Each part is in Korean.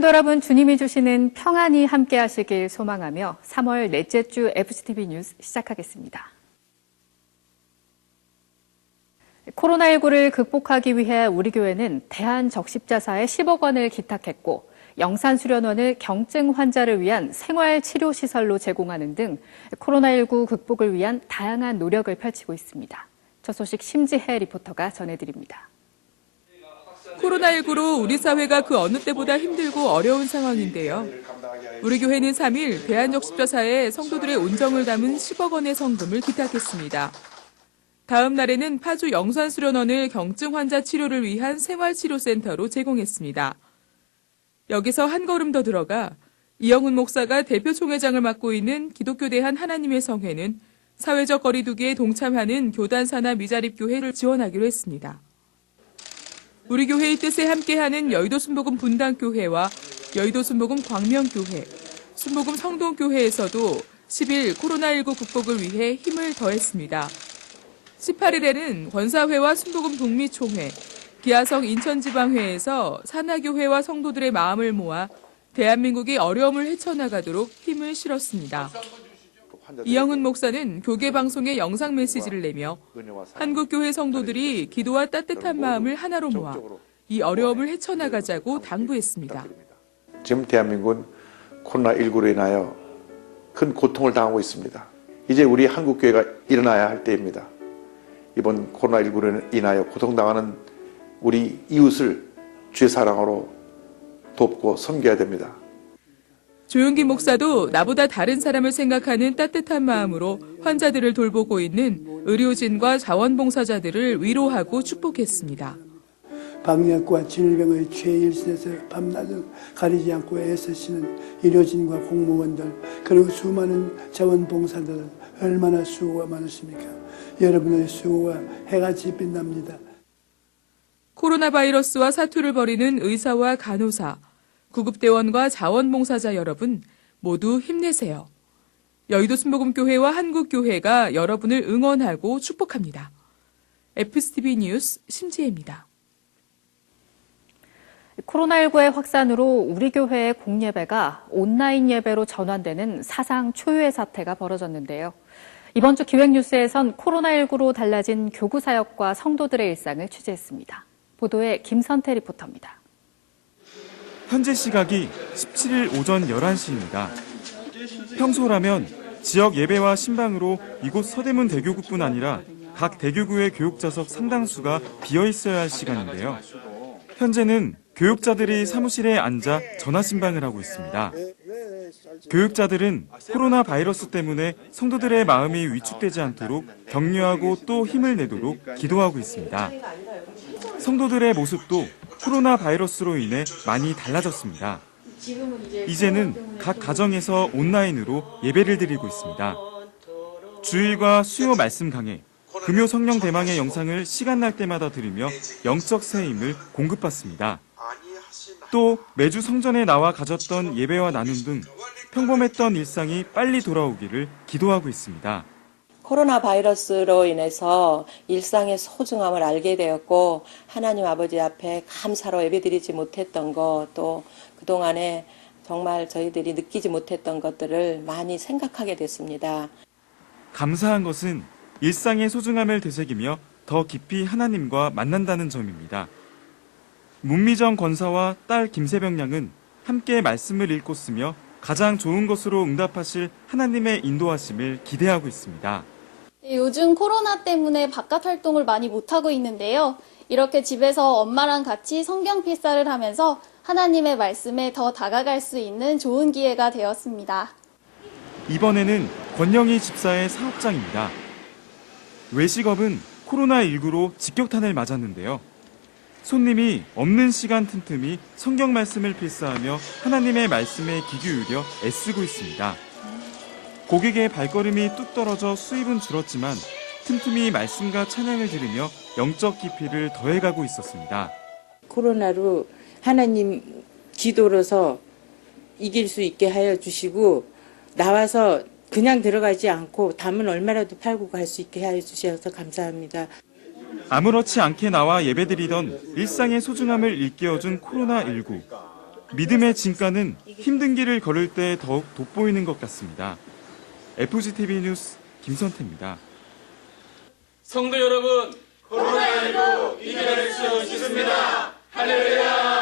성도 여러분, 주님이 주시는 평안이 함께 하시길 소망하며 3월 넷째 주 FCTV 뉴스 시작하겠습니다. 코로나19를 극복하기 위해 우리 교회는 대한적십자사에 10억 원을 기탁했고 영산수련원을 경증 환자를 위한 생활치료시설로 제공하는 등 코로나19 극복을 위한 다양한 노력을 펼치고 있습니다. 저 소식 심지혜 리포터가 전해드립니다. 코로나19로 우리 사회가 그 어느 때보다 힘들고 어려운 상황인데요. 우리 교회는 3일 대한적십자사에 성도들의 온정을 담은 10억 원의 성금을 기탁했습니다. 다음 날에는 파주 영산수련원을 경증 환자 치료를 위한 생활치료센터로 제공했습니다. 여기서 한 걸음 더 들어가 이영훈 목사가 대표 총회장을 맡고 있는 기독교 대한 하나님의 성회는 사회적 거리두기에 동참하는 교단 산하 미자립 교회를 지원하기로 했습니다. 우리 교회의 뜻에 함께하는 여의도 순복음 분당교회와 여의도 순복음 광명교회, 순복음 성동교회에서도 10일 코로나19 극복을 위해 힘을 더했습니다. 18일에는 권사회와 순복음 북미총회, 기아성 인천지방회에서 산하교회와 성도들의 마음을 모아 대한민국이 어려움을 헤쳐나가도록 힘을 실었습니다. 이영훈 목사는 교계방송에 영상 메시지를 내며 한국교회 성도들이 기도와 따뜻한 마음을 하나로 모아 이 어려움을 헤쳐나가자고 당부했습니다. 지금 대한민국은 코로나19로 인하여 큰 고통을 당하고 있습니다. 이제 우리 한국교회가 일어나야 할 때입니다. 이번 코로나19로 인하여 고통당하는 우리 이웃을 주의 사랑으로 돕고 섬겨야 됩니다. 조용기 목사도 나보다 다른 사람을 생각하는 따뜻한 마음으로 환자들을 돌보고 있는 의료진과 자원봉사자들을 위로하고 축복했습니다. 방역과 질병의 최일선에서 밤낮을 가리지 않고 애쓰시는 의료진과 공무원들 그리고 수많은 자원봉사들 얼마나 수고가 많으십니까? 여러분의 수고가 해같이 빛납니다. 코로나 바이러스와 사투를 벌이는 의사와 간호사, 구급대원과 자원봉사자 여러분 모두 힘내세요. 여의도 순복음교회와 한국교회가 여러분을 응원하고 축복합니다. FCTV 뉴스 심지혜입니다. 코로나19의 확산으로 우리 교회의 공예배가 온라인 예배로 전환되는 사상 초유의 사태가 벌어졌는데요. 이번 주 기획뉴스에선 코로나19로 달라진 교구 사역과 성도들의 일상을 취재했습니다. 보도에 김선태 리포터입니다. 현재 시각이 17일 오전 11시입니다. 평소라면 지역 예배와 신방으로 이곳 서대문 대교구뿐 아니라 각 대교구의 교육자석 상당수가 비어있어야 할 시간인데요. 현재는 교육자들이 사무실에 앉아 전화신방을 하고 있습니다. 교육자들은 코로나 바이러스 때문에 성도들의 마음이 위축되지 않도록 격려하고 또 힘을 내도록 기도하고 있습니다. 성도들의 모습도 코로나 바이러스로 인해 많이 달라졌습니다. 이제는 각 가정에서 온라인으로 예배를 드리고 있습니다. 주일과 수요 말씀 강해, 금요 성령 대망의 영상을 시간 날 때마다 들으며 영적 새 힘을 공급받습니다. 또 매주 성전에 나와 가졌던 예배와 나눔 등 평범했던 일상이 빨리 돌아오기를 기도하고 있습니다. 코로나 바이러스로 인해서 일상의 소중함을 알게 되었고 하나님 아버지 앞에 감사로 예배드리지 못했던 것, 또 그동안에 정말 저희들이 느끼지 못했던 것들을 많이 생각하게 됐습니다. 감사한 것은 일상의 소중함을 되새기며 더 깊이 하나님과 만난다는 점입니다. 문미정 권사와 딸 김세병 양은 함께 말씀을 읽고 쓰며 가장 좋은 것으로 응답하실 하나님의 인도하심을 기대하고 있습니다. 요즘 코로나 때문에 바깥 활동을 많이 못하고 있는데요. 이렇게 집에서 엄마랑 같이 성경 필사를 하면서 하나님의 말씀에 더 다가갈 수 있는 좋은 기회가 되었습니다. 이번에는 권영희 집사의 사업장입니다. 외식업은 코로나19로 직격탄을 맞았는데요. 손님이 없는 시간 틈틈이 성경 말씀을 필사하며 하나님의 말씀에 귀 기울여 애쓰고 있습니다. 고객의 발걸음이 뚝 떨어져 수입은 줄었지만 틈틈이 말씀과 찬양을 들으며 영적 깊이를 더해가고 있었습니다. 코로나로 하나님 기도로서 이길 수 있게 하여 주시고 나와서 그냥 들어가지 않고 담은 얼마라도 팔고 갈 수 있게 하여 주셔서 감사합니다. 아무렇지 않게 나와 예배드리던 일상의 소중함을 일깨워준 코로나19. 믿음의 진가는 힘든 길을 걸을 때 더욱 돋보이는 것 같습니다. FGTV 뉴스 김선태입니다. 성도 여러분, 코로나19 이겨낼 수 있습니다. 할렐루야!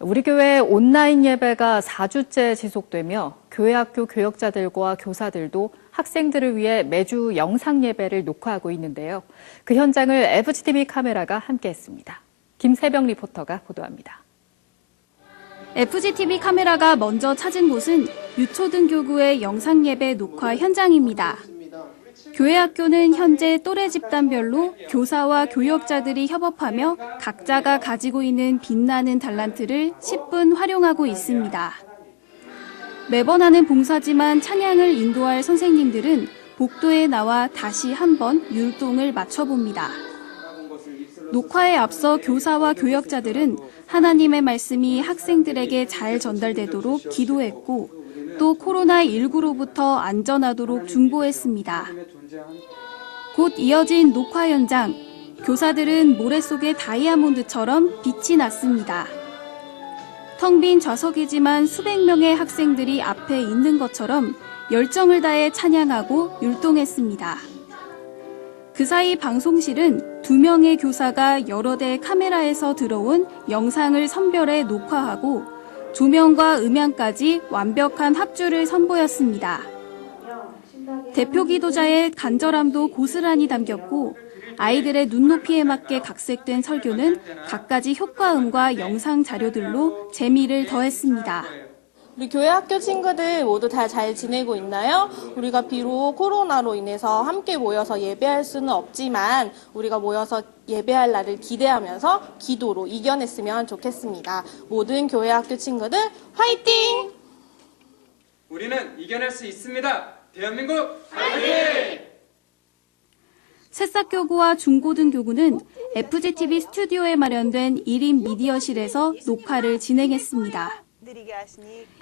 우리 교회 온라인 예배가 4주째 지속되며 교회 학교 교역자들과 교사들도 학생들을 위해 매주 영상 예배를 녹화하고 있는데요. 그 현장을 FGTV 카메라가 함께했습니다. 김세병 리포터가 보도합니다. FGTV 카메라가 먼저 찾은 곳은 유초등교구의 영상 예배 녹화 현장입니다. 교회 학교는 현재 또래 집단별로 교사와 교역자들이 협업하며 각자가 가지고 있는 빛나는 달란트를 10분 활용하고 있습니다. 매번 하는 봉사지만 찬양을 인도할 선생님들은 복도에 나와 다시 한번 율동을 맞춰봅니다. 녹화에 앞서 교사와 교역자들은 하나님의 말씀이 학생들에게 잘 전달되도록 기도했고 또 코로나19로부터 안전하도록 중보했습니다. 곧 이어진 녹화 현장, 교사들은 모래 속의 다이아몬드처럼 빛이 났습니다. 텅 빈 좌석이지만 수백 명의 학생들이 앞에 있는 것처럼 열정을 다해 찬양하고 율동했습니다. 그 사이 방송실은 2명의 교사가 여러 대의 카메라에서 들어온 영상을 선별해 녹화하고 조명과 음향까지 완벽한 합주를 선보였습니다. 대표 기도자의 간절함도 고스란히 담겼고 아이들의 눈높이에 맞게 각색된 설교는 갖가지 효과음과 영상 자료들로 재미를 더했습니다. 우리 교회 학교 친구들 모두 다 잘 지내고 있나요? 우리가 비록 코로나로 인해서 함께 모여서 예배할 수는 없지만 우리가 모여서 예배할 날을 기대하면서 기도로 이겨냈으면 좋겠습니다. 모든 교회 학교 친구들 화이팅! 우리는 이겨낼 수 있습니다. 대한민국 화이팅! 새싹교구와 중고등교구는 FGTV 스튜디오에 마련된 1인 미디어실에서 녹화를 진행했습니다.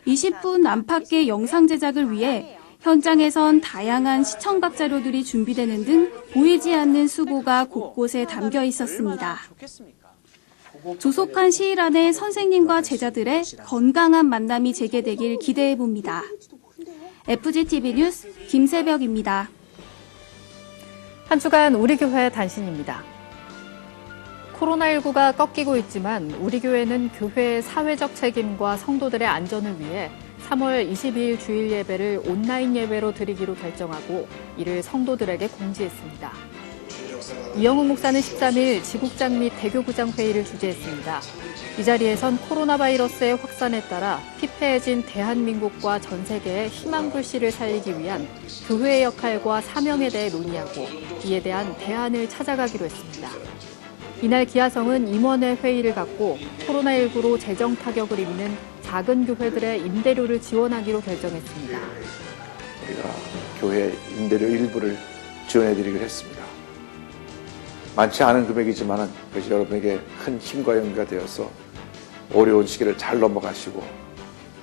20분 안팎의 영상 제작을 위해 현장에선 다양한 시청각 자료들이 준비되는 등 보이지 않는 수고가 곳곳에 담겨 있었습니다. 조속한 시일 안에 선생님과 제자들의 건강한 만남이 재개되길 기대해봅니다. FGTV 뉴스 김세벽입니다. 한 주간 우리 교회 단신입니다. 코로나19가 꺾이고 있지만 우리 교회는 교회의 사회적 책임과 성도들의 안전을 위해 3월 22일 주일 예배를 온라인 예배로 드리기로 결정하고 이를 성도들에게 공지했습니다. 이영웅 목사는 13일 지국장 및 대교구장 회의를 주재했습니다. 이 자리에선 코로나 바이러스의 확산에 따라 피폐해진 대한민국과 전 세계의 희망 불씨를 살리기 위한 교회의 역할과 사명에 대해 논의하고 이에 대한 대안을 찾아가기로 했습니다. 이날 기아성은 임원회 회의를 갖고 코로나19로 재정 타격을 입는 작은 교회들의 임대료를 지원하기로 결정했습니다. 우리가 교회 임대료 일부를 지원해드리기로 했습니다. 많지 않은 금액이지만 그것이 여러분에게 큰 힘과 용기가 되어서 어려운 시기를 잘 넘어가시고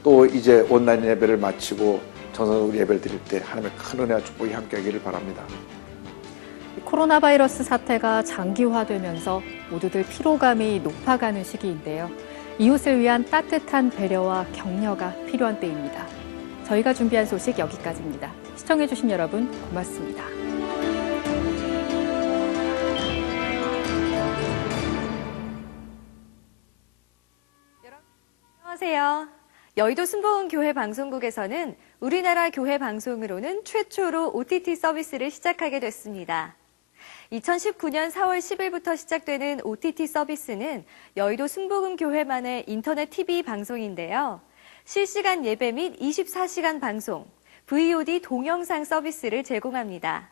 또 이제 온라인 예배를 마치고 정상적으로 예배를 드릴 때 하나님의 큰 은혜와 축복이 함께하기를 바랍니다. 코로나 바이러스 사태가 장기화되면서 모두들 피로감이 높아가는 시기인데요. 이웃을 위한 따뜻한 배려와 격려가 필요한 때입니다. 저희가 준비한 소식 여기까지입니다. 시청해주신 여러분 고맙습니다. 안녕하세요. 여의도 순복음교회 방송국에서는 우리나라 교회 방송으로는 최초로 OTT 서비스를 시작하게 됐습니다. 2019년 4월 10일부터 시작되는 OTT 서비스는 여의도 순복음교회만의 인터넷 TV 방송인데요. 실시간 예배 및 24시간 방송, VOD 동영상 서비스를 제공합니다.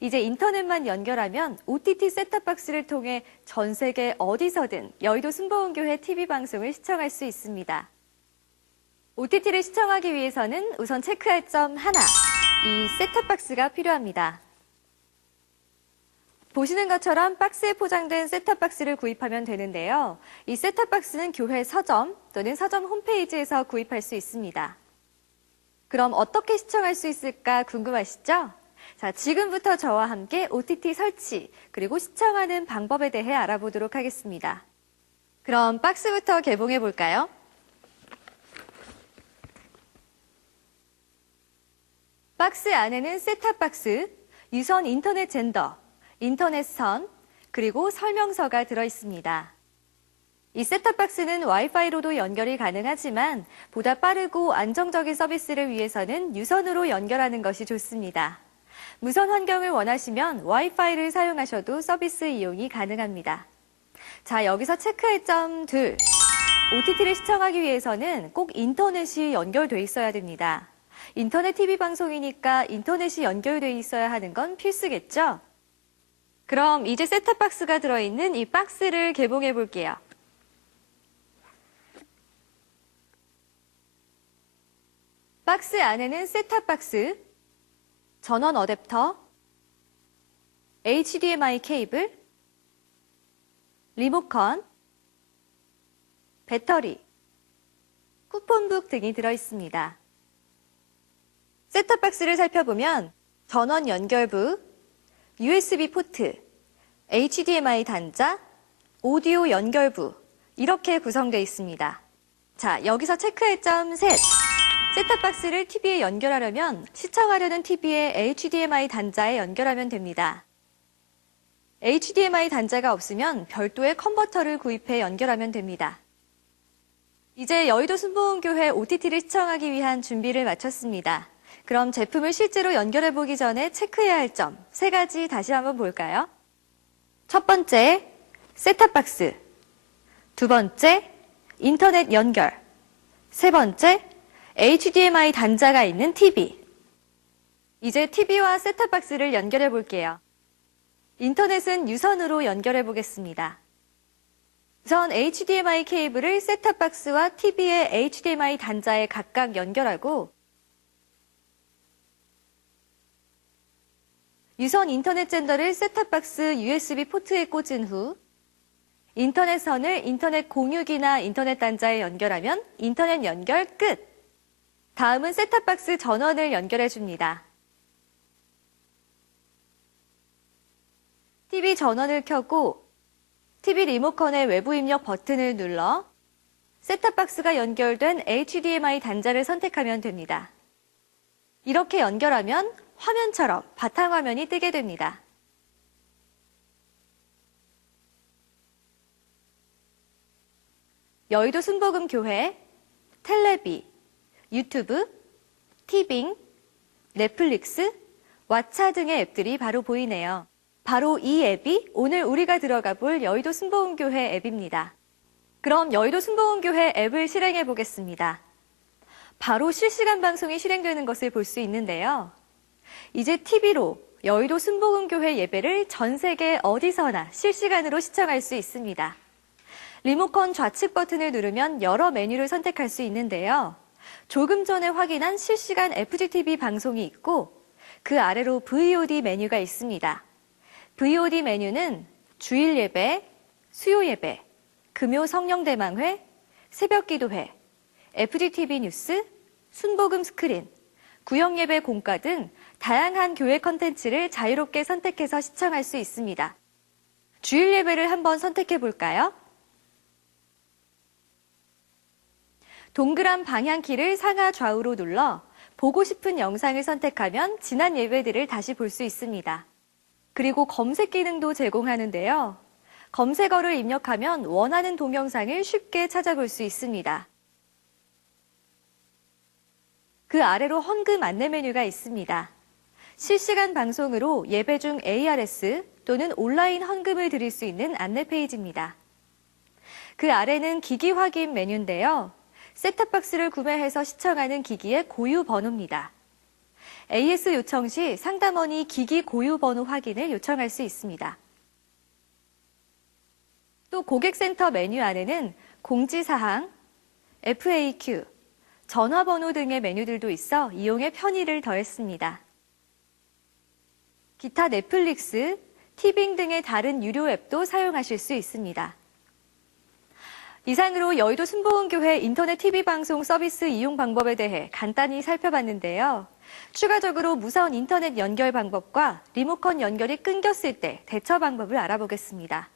이제 인터넷만 연결하면 OTT 셋탑박스를 통해 전 세계 어디서든 여의도 순복음교회 TV 방송을 시청할 수 있습니다. OTT를 시청하기 위해서는 우선 체크할 점 하나, 이 셋탑박스가 필요합니다. 보시는 것처럼 박스에 포장된 셋탑박스를 구입하면 되는데요. 이 셋탑박스는 교회 서점 또는 서점 홈페이지에서 구입할 수 있습니다. 그럼 어떻게 시청할 수 있을까 궁금하시죠? 자, 지금부터 저와 함께 OTT 설치 그리고 시청하는 방법에 대해 알아보도록 하겠습니다. 그럼 박스부터 개봉해 볼까요? 박스 안에는 셋탑박스, 유선 인터넷 젠더, 인터넷 선, 그리고 설명서가 들어있습니다. 이 셋탑박스는 와이파이로도 연결이 가능하지만 보다 빠르고 안정적인 서비스를 위해서는 유선으로 연결하는 것이 좋습니다. 무선 환경을 원하시면 와이파이를 사용하셔도 서비스 이용이 가능합니다. 자, 여기서 체크할 점 둘. OTT를 시청하기 위해서는 꼭 인터넷이 연결돼 있어야 됩니다. 인터넷 TV 방송이니까 인터넷이 연결돼 있어야 하는 건 필수겠죠? 그럼 이제 셋탑박스가 들어있는 이 박스를 개봉해 볼게요. 박스 안에는 셋탑박스, 전원 어댑터, HDMI 케이블, 리모컨, 배터리, 쿠폰북 등이 들어있습니다. 셋탑박스를 살펴보면 전원 연결부, USB 포트, HDMI 단자, 오디오 연결부 이렇게 구성되어 있습니다. 자, 여기서 체크할 점 셋. 셋탑박스를 TV에 연결하려면 시청하려는 TV의 HDMI 단자에 연결하면 됩니다. HDMI 단자가 없으면 별도의 컨버터를 구입해 연결하면 됩니다. 이제 여의도 순복음교회 OTT를 시청하기 위한 준비를 마쳤습니다. 그럼 제품을 실제로 연결해 보기 전에 체크해야 할 점 3가지 다시 한번 볼까요? 첫 번째, 셋탑박스. 두 번째, 인터넷 연결. 세 번째, HDMI 단자가 있는 TV. 이제 TV와 셋탑박스를 연결해 볼게요. 인터넷은 유선으로 연결해 보겠습니다. 우선 HDMI 케이블을 셋탑박스와 TV의 HDMI 단자에 각각 연결하고 유선 인터넷 젠더를 셋탑박스 USB 포트에 꽂은 후 인터넷 선을 인터넷 공유기나 인터넷 단자에 연결하면 인터넷 연결 끝! 다음은 셋탑박스 전원을 연결해 줍니다. TV 전원을 켜고 TV 리모컨의 외부 입력 버튼을 눌러 셋탑박스가 연결된 HDMI 단자를 선택하면 됩니다. 이렇게 연결하면 화면처럼 바탕화면이 뜨게 됩니다. 여의도 순복음교회, 텔레비, 유튜브, 티빙, 넷플릭스, 왓챠 등의 앱들이 바로 보이네요. 바로 이 앱이 오늘 우리가 들어가 볼 여의도 순복음교회 앱입니다. 그럼 여의도 순복음교회 앱을 실행해 보겠습니다. 바로 실시간 방송이 실행되는 것을 볼 수 있는데요. 이제 TV로 여의도 순복음교회 예배를 전 세계 어디서나 실시간으로 시청할 수 있습니다. 리모컨 좌측 버튼을 누르면 여러 메뉴를 선택할 수 있는데요. 조금 전에 확인한 실시간 FGTV 방송이 있고 그 아래로 VOD 메뉴가 있습니다. VOD 메뉴는 주일 예배, 수요 예배, 금요 성령대망회, 새벽기도회, FGTV 뉴스, 순복음 스크린, 구역예배 공과 등 다양한 교회 컨텐츠를 자유롭게 선택해서 시청할 수 있습니다. 주일 예배를 한번 선택해 볼까요? 동그란 방향키를 상하 좌우로 눌러 보고 싶은 영상을 선택하면 지난 예배들을 다시 볼 수 있습니다. 그리고 검색 기능도 제공하는데요. 검색어를 입력하면 원하는 동영상을 쉽게 찾아볼 수 있습니다. 그 아래로 헌금 안내 메뉴가 있습니다. 실시간 방송으로 예배 중 ARS 또는 온라인 헌금을 드릴 수 있는 안내 페이지입니다. 그 아래는 기기 확인 메뉴인데요. 셋탑박스를 구매해서 시청하는 기기의 고유 번호입니다. AS 요청 시 상담원이 기기 고유 번호 확인을 요청할 수 있습니다. 또 고객센터 메뉴 안에는 공지사항, FAQ, 전화번호 등의 메뉴들도 있어 이용에 편의를 더했습니다. 기타 넷플릭스, 티빙 등의 다른 유료 앱도 사용하실 수 있습니다. 이상으로 여의도 순복음교회 인터넷 TV 방송 서비스 이용 방법에 대해 간단히 살펴봤는데요. 추가적으로 무선 인터넷 연결 방법과 리모컨 연결이 끊겼을 때 대처 방법을 알아보겠습니다.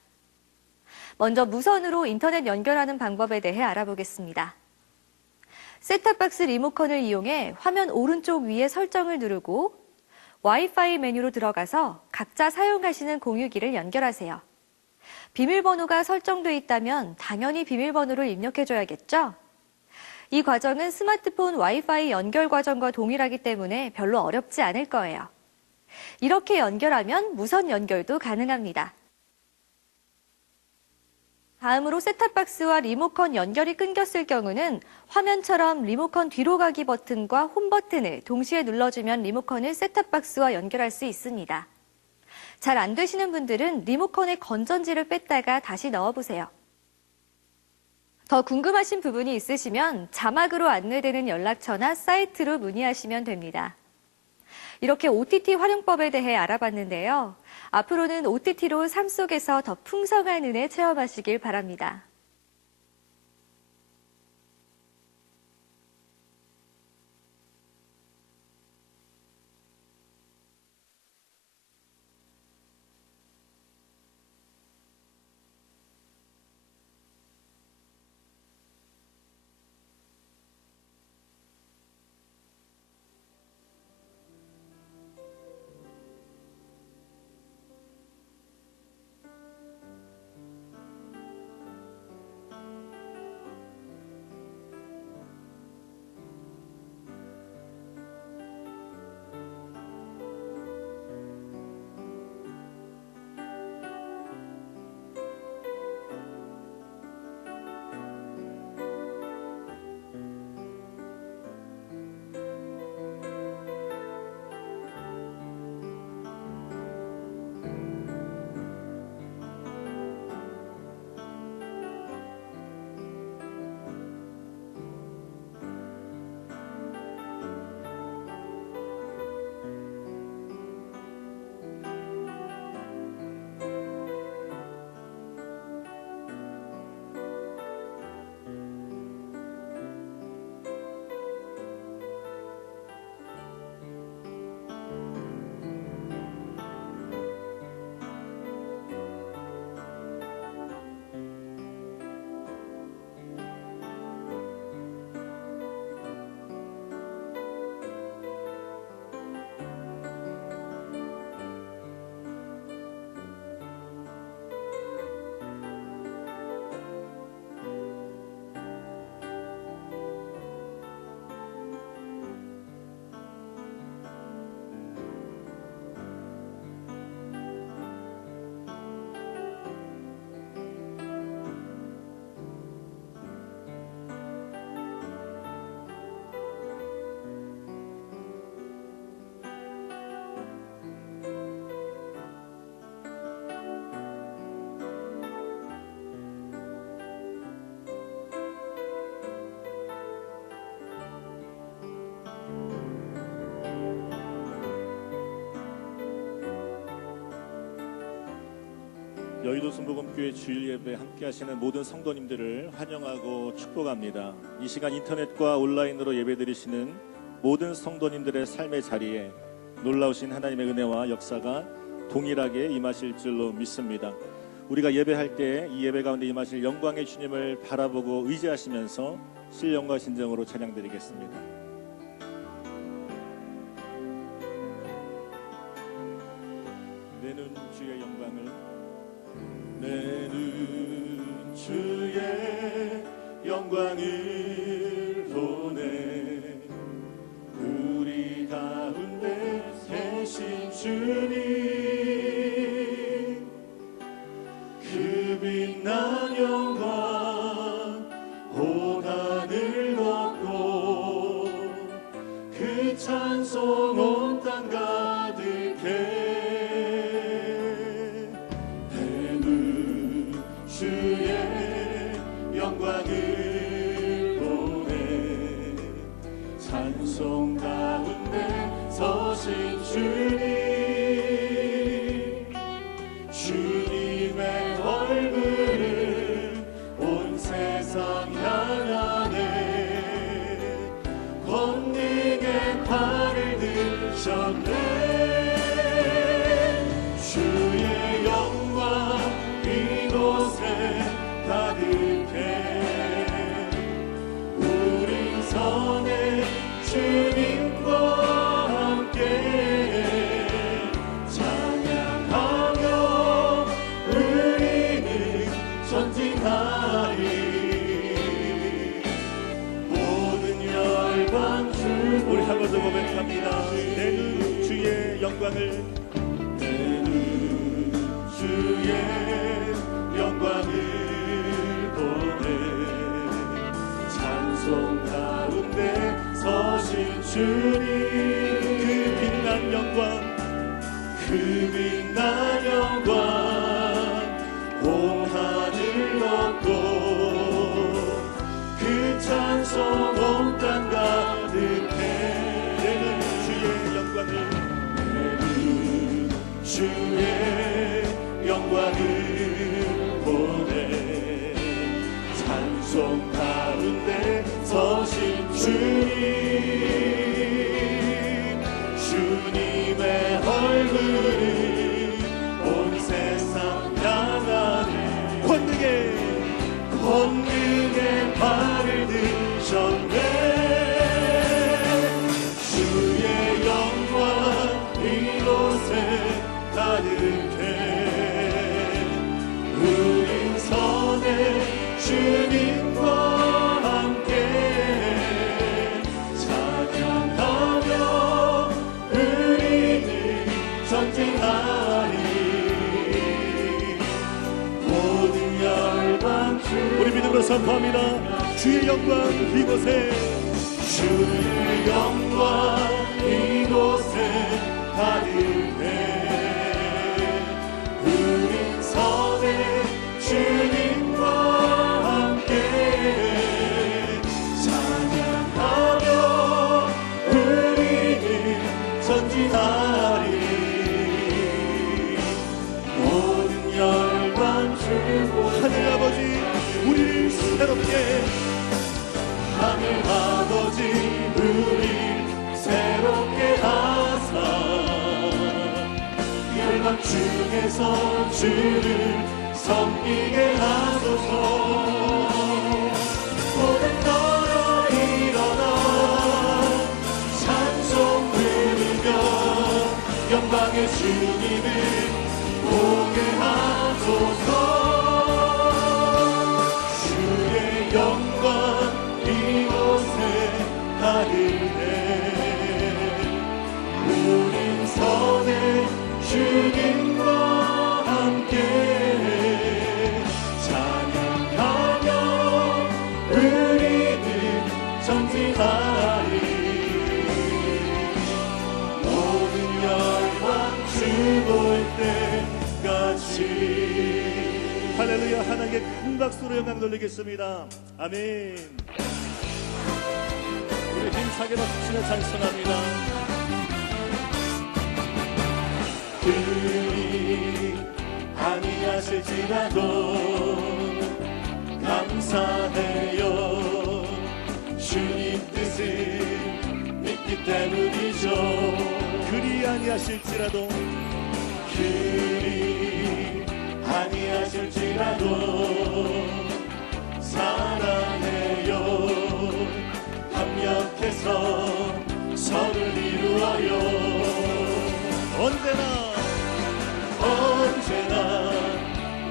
먼저 무선으로 인터넷 연결하는 방법에 대해 알아보겠습니다. 셋탑박스 리모컨을 이용해 화면 오른쪽 위에 설정을 누르고 와이파이 메뉴로 들어가서 각자 사용하시는 공유기를 연결하세요. 비밀번호가 설정돼 있다면 당연히 비밀번호를 입력해줘야겠죠? 이 과정은 스마트폰 와이파이 연결 과정과 동일하기 때문에 별로 어렵지 않을 거예요. 이렇게 연결하면 무선 연결도 가능합니다. 다음으로 셋탑박스와 리모컨 연결이 끊겼을 경우는 화면처럼 리모컨 뒤로 가기 버튼과 홈 버튼을 동시에 눌러주면 리모컨을 셋탑박스와 연결할 수 있습니다. 잘 안 되시는 분들은 리모컨의 건전지를 뺐다가 다시 넣어보세요. 더 궁금하신 부분이 있으시면 자막으로 안내되는 연락처나 사이트로 문의하시면 됩니다. 이렇게 OTT 활용법에 대해 알아봤는데요. 앞으로는 OTT로 삶 속에서 더 풍성한 은혜 체험하시길 바랍니다. 여의도 순복음교회 주일 예배 함께 하시는 모든 성도님들을 환영하고 축복합니다. 이 시간 인터넷과 온라인으로 예배드리시는 모든 성도님들의 삶의 자리에 놀라우신 하나님의 은혜와 역사가 동일하게 임하실 줄로 믿습니다. 우리가 예배할 때 이 예배 가운데 임하실 영광의 주님을 바라보고 의지하시면서 신령과 진정으로 찬양드리겠습니다. 내 눈 주의 영광을 내 눈 주의 영광을 보네 우리 가운데 계신 주님 그 빛난 영광 온 하늘 덮고 그 찬송 온 땅 가득해 주의 영광을 보내 찬송 가운데 서신 주님 주님의 얼굴을 온 세상 향하네 권능의 팔을 드셨네 주의 영광 이곳에 영광을 내는 주의 영광을 보내 찬송 가운데 서신 주님 그 빛난 영광 그 빛난 영광 온 하늘 높고 그 찬송 온 땅 가득해 내는 주의 영광을 내는 주의 영광을 보내 찬송 가운데 서신 주님 주님의 얼굴을 온 세상 향하네 권능의 발을 드셨네 주의 영광 이곳에 가득해 우린 선해 주님과 함께 찬양하며 우리는 전쟁하리 모든 열방 우리 믿음으로 선포합니다 주의 영광 이곳에 주의 영광 이곳에 가득해 우린 선해 주님과 함께 찬양하며 우리는 전진하리 모든 열방 주고 하늘 아버지 우리를 새롭게 하늘 아버지 우리 새롭게 하사 열방 중에서 주를 섬기게 하소서 모든 너로 일어나 찬송 부르며 영광의 주님을 보게 하소서 주의 영광 이곳에 가득해 우린 선해 주님과 함께 찬양하며 우리는 전진하리 모든 열방 주 볼 때까지 할렐루야 하나님께 큰 박수로 영광 돌리겠습니다 아멘 우리 힘차게 박수치며 찬송합니다 그리 아니하실지라도 감사해요 주님 뜻을 믿기 때문이죠 그리 아니하실지라도 그리 아니하실지라도 사랑해요 합력해서 선을 이루어요 언제나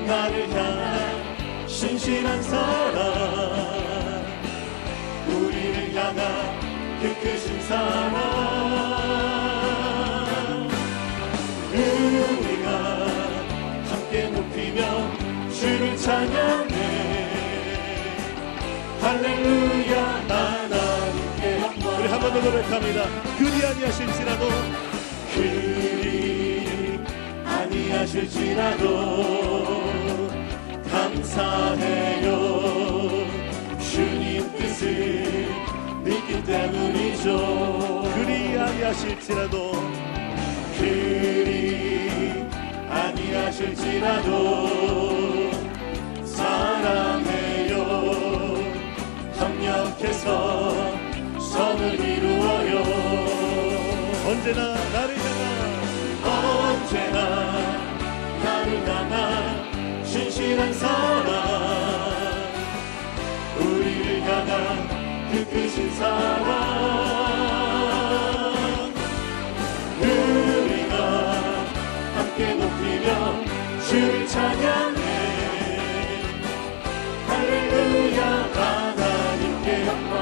나를 향한 신실한 사랑 우리를 향한 그 크신 사랑 우리가 함께 높이며 주를 찬양해 할렐루야 하나님께 영광 우리 한 번 더 고백합니다 그리 아니하실지라도 그리 아니하실지라도 감사해요 주님 뜻을 믿기 때문이죠 그리 아니하실지라도 그리 아니하실지라도 사랑해요 합력해서 선을 이루어요 언제나 나를 향한 신실한 사랑 우리를 향한 그 크신 사랑 우리가 함께 높이며 주를 찬양해 할렐루야 하나님께 영광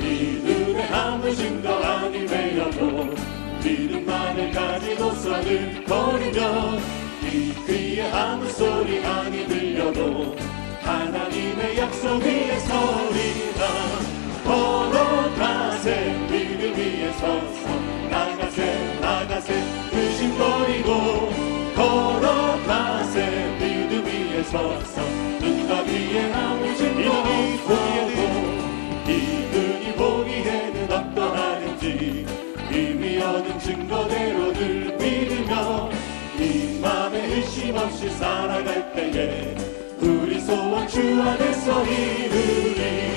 이 눈에 아무 증거 아니 힘들어도 믿음만을 가지고서는 걸으며 이 그의 아무 소리 아니 들려도 하나님의 약속 위에 서리라. 걸어가세 믿음 위에 서서 나가세 나가세 의심 버리고 걸어가세 믿음 위에 서서 눈과 귀에 아무 증거이 보이고 이 눈이 보기에는 어떠하는지 이미 얻은 증거대로 늘 믿으며 이 맘에 의심 없이 살아갈 때에 우리 소원 주 안에서 이루리.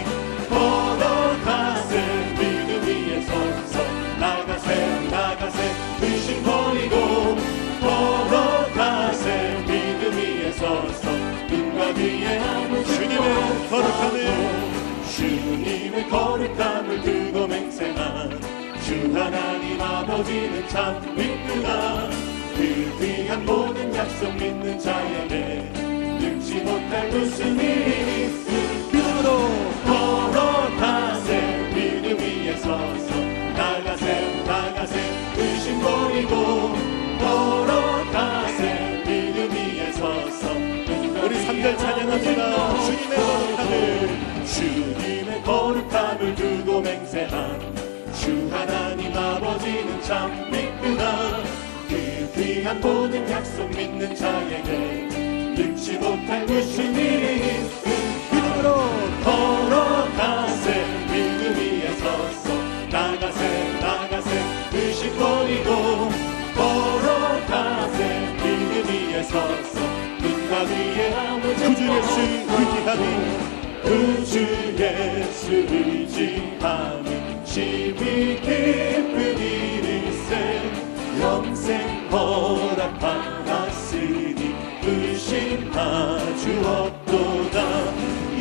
걸어가세 믿음 위에 서서 나가세 나가세 의심 버리고 걸어가세 믿음 위에 서서 눈과 귀에 아무 주님의 거룩함을 주님의 거룩함을 두고 맹세한 주 하나님 아버지는 참 믿구나. 그 귀한 모든 약속 믿는 자에게 능치 못할 무슨 일이 있을까로. 걸어가세 믿음 위에 서서 나가세 나가세 의심 버리고 걸어가세 믿음 위에 서서 우리 3절 찬양합니다. 주님의 거룩함을 주님의 거룩함을 두고 맹세한 주 하나님 아버지는 참 믿구나. 그 귀한 모든 약속 믿는 자에게 능치 못할 무슨 일이 믿음으로 걸어가세 믿음 위에 서서 나가세 나가세 의심 버리고 걸어가세 믿음 위에 서서 눈과 귀에 아무 구주 예수 의지하니 구주 예수 의지하니 심히 기쁜 일일세 영생 허락받았으니 의심하주 없도다.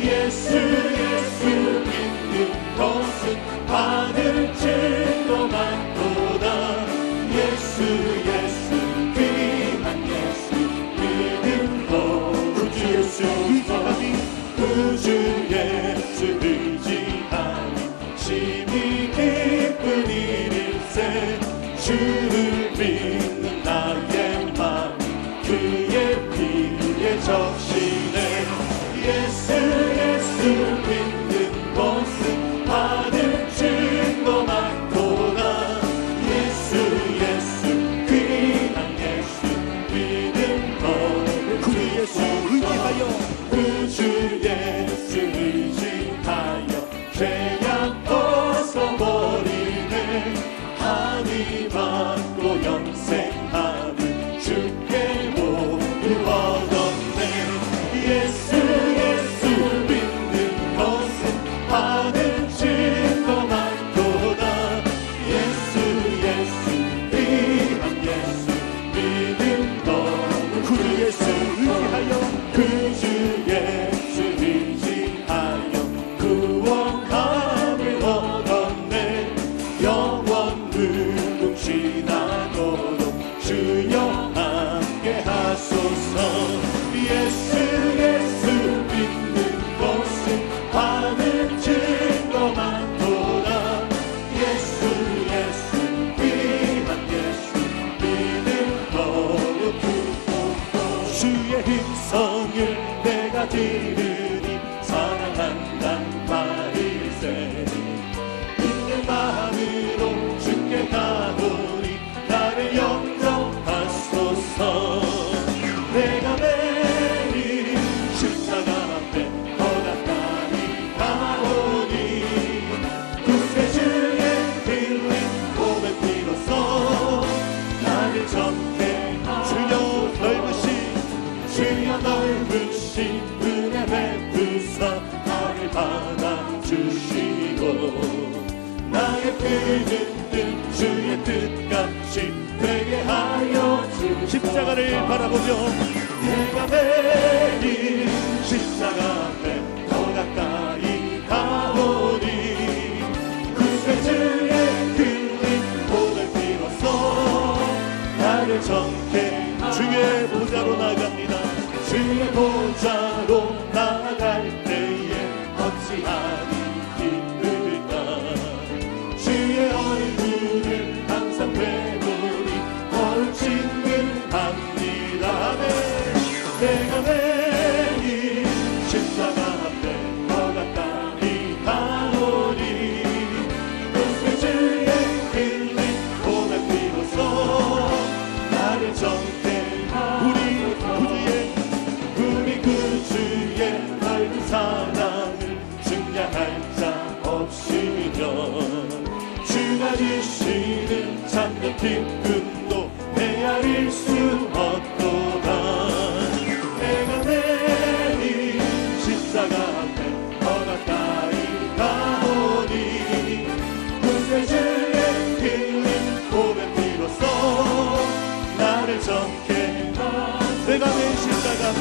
예수 예수 믿는 것은 받을 증거 많도다. 예수 예수 귀한 예수 믿는 것 구주 예수 의지하니 구주 예수 의지하니 심히 기쁜 일일세 주를 믿는 나의 맘 그의 피에 적시네. 예수 예수 믿는 것은 받을 증거 많도다. 예수 예수 귀한 예수 믿는 것 구주 예수 의지하여 구주 예수 의지하여 죄악 벗어버리네. 하니 받고 영생하는 주께 모두 얻었네. 예수 예수 믿는 것은 받은 증거 많도다. 예수 예수 귀한 예수 믿는 것 구주 예수 의지하여 구주 예수 의지하여 구원함을 얻었네. 영원 무궁시나도록 주여 함께 하소서. 예수 예수 믿는 것은 받은 증거 많도다. 예수 예수 귀한 예수 믿는 거룩 구속도 주의 힘성을 내가 들으니 사랑한단 말일세. 믿는 마음으로 주께 가보니 나를 영접하소서. 내가 매일 십자가 앞에 더 가까이 가오니 구세주의 흘린 고백 비로소 나를 전케 주여 넓으신 주여 넓으신 은혜 베푸사 나를 받아주시고 나의 뜻은 뜻 주의 뜻같이 되게 하여 주시고 십자가를 바라보며 내가 매일 십자가 앞에 더 가까이 가오니 구세주의 흘린 고백 비로소 나를 정케 주의 보좌로 나갑니다. 주의 보좌로 나아갈 때에 어찌하니 기쁠까. 주의 얼굴을 지는 잠든 기쁨도 헤아릴 수 없도다. 내가 내린 십자가 앞에 더 가까이 가오니 그새 주의 흘린 고백 비로소 나를 정케 하. 내가 내 십자가 앞에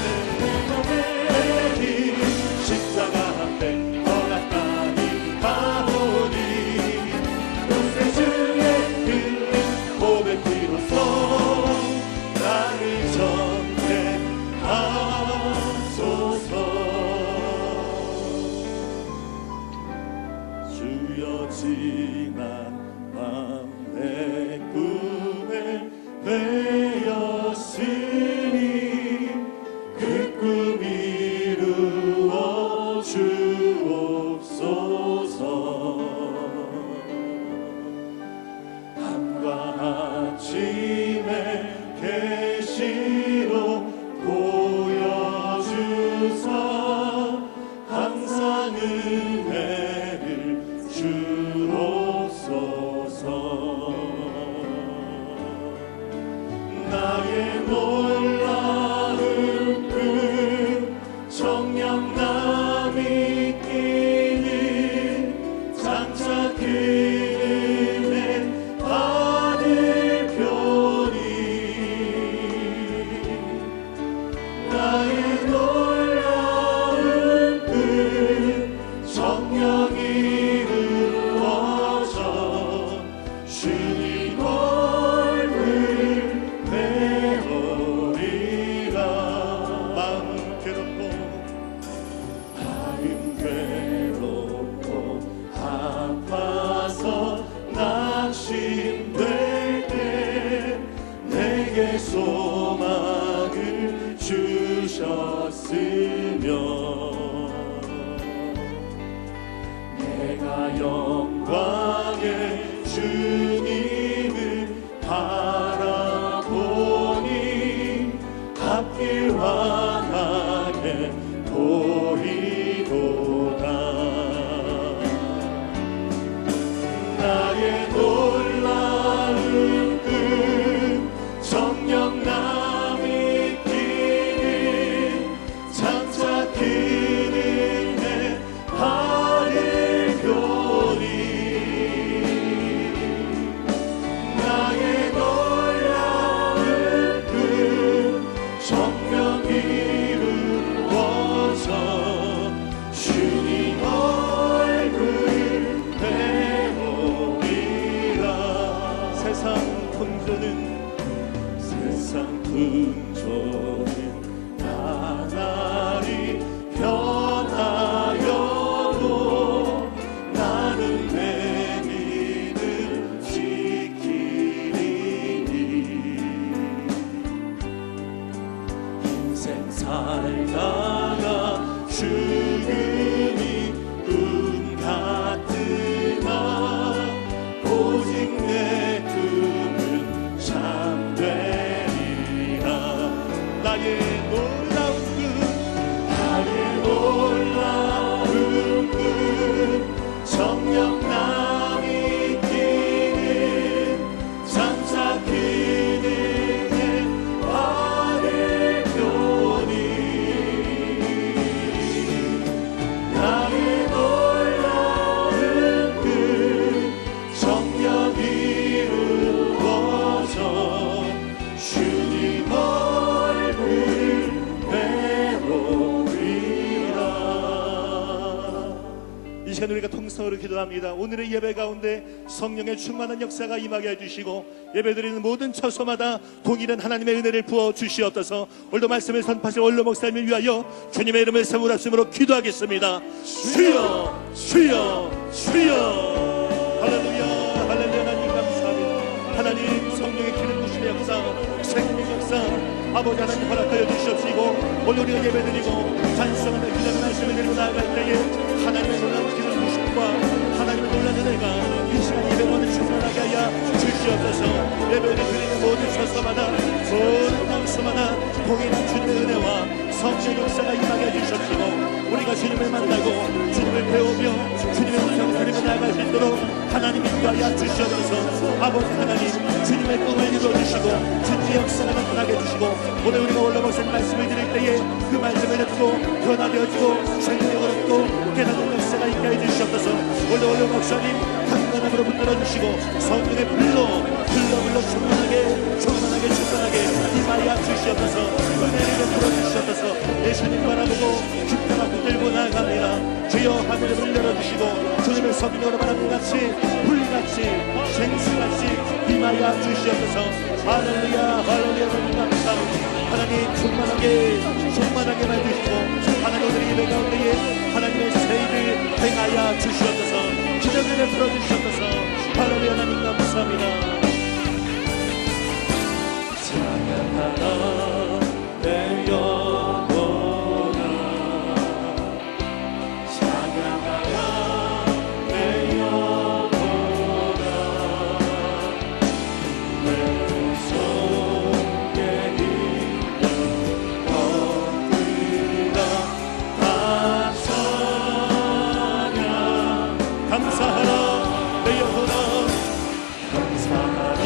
내린 십자가 앞에 더 가까이 가오니 그새 주의 흘린 고백 비로소 나를 정케 하소서. 주여 지난 밤의 꿈에 되었으니 그 꿈 이루어 주옵소서. 밤과 아침에 계시로 보여주사 항상 은혜를 주옵소서. 나의 놀라운 그 정령남이 끼니 장차 그 은혜 받을 편이. 나의 놀라운 그 정령이 이루어져 주님 얼굴 배우리라. 마음 괴롭고 아파서 낙심될 때 내게 소망을 주셨으며 내가 영광의 주님을 바라보니 앞길 환하게 보이도다. 나의 놀라운 그 정령남이 끼니 장차 그 은혜 받을 편이. 나의 놀라운 그 정령이 이루어져 주님 얼굴 배우리라. 세상 풍조는 나날이 변하여도 나는 내 믿음 지키리니. 인생 살다가 죽음이 꿈 같으나 오직 내 꿈은 참되리라. 나의 놀라운 그 정령남이 끼는 장차 그 은혜 받을 편이. 나의 놀라운 그 정령이 이루어져 주님 얼굴 배우리라. 이 시간 우리가 통성으로 기도합니다. 오늘의 예배 가운데 성령의 충만한 역사가 임하게 해주시고 예배드리는 모든 처소마다 동일한 하나님의 은혜를 부어 주시옵소서. 오늘도 말씀을 선포하실 원로 목사님을 위하여 주님의 이름을 세우랍심으로 기도하겠습니다. 주여 주여 주여. 할렐루야 할렐루야. 하나님 감사합니다. 하나님 성령의 기름 부심의 역사, 생명 역사 아버지 하나님 허락하여 주시옵시고 오늘 우리가 예배드리고 찬송하며 기도하는 말씀을 드리고 나아갈 때에 하나님의 놀라운 기름 부심과 하나님의 놀라운 은혜가 이 시간 예배원을 충만하게 하여 주시옵소서. 예배를 드리는 모든 처소마다 모든 장소마다 동일한 주님의 은혜와 성령 역사가 임하게 해주셨시고 우리가 주님을 만나고 주님을 배우며 주님의 음성을 들으며 나아갈 수 있도록 하나님 인도하여 주시옵소서. 주시옵소서. 아버지 하나님, 주님의 꿈을 이루어주시고 주님의 역사를 나타나게 해주시고, 오늘 우리가 원로 목사님 말씀을 드릴 때에 그 말씀을 듣고 변화되어지고 생명을 얻고 깨닫는 역사가 있게 해주시옵소서. 오늘 원로 목사님 강건함으로 붙들어주시고 성령의 불로 충만하게 임하여 주시옵소서. 은혜를 베풀어 주시옵소서. 예수님 바라보고 십자가 붙들고 나아갑니다. 주여 하늘을 열어주시고 주님의 성령으로 바람같이 불같이 생수같이 임하여 주시옵소서. 할렐루야 감사합니다. 하나님 충만하게 만드시고 하나님 오늘 예배 가운데에 하나님의 세일을 행하여 주시옵소서. 기적을 베풀어 주시옵소서. 할렐루야 하나님 감사합니다. 찬양하라 내 영혼아, 찬양하라 내 영혼아, 내 속에 있는 것들아 다 찬양. 감사하라 내 영혼아, 감사하라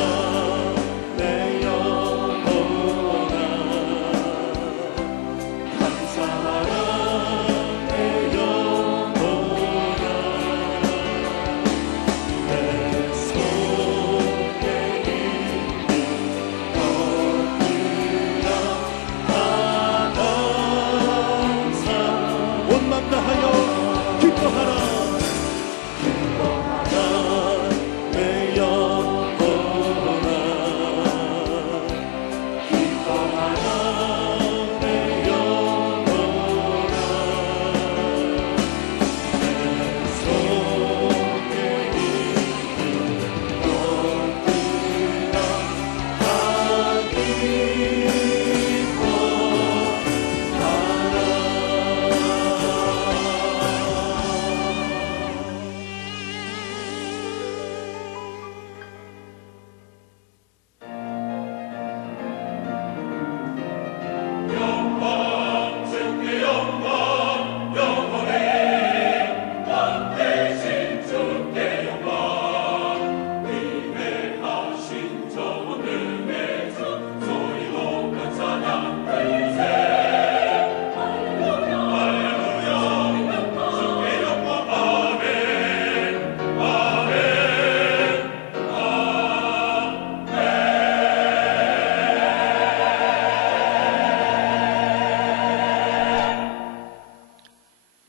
내 영혼아, 감사하라 내 영혼아, 내 속에 있는 것들아 다 감사. 온 맘 다하여 기뻐하라 내 영혼아, 기뻐하라 내 영혼아, 내 속에 있는 것들아 다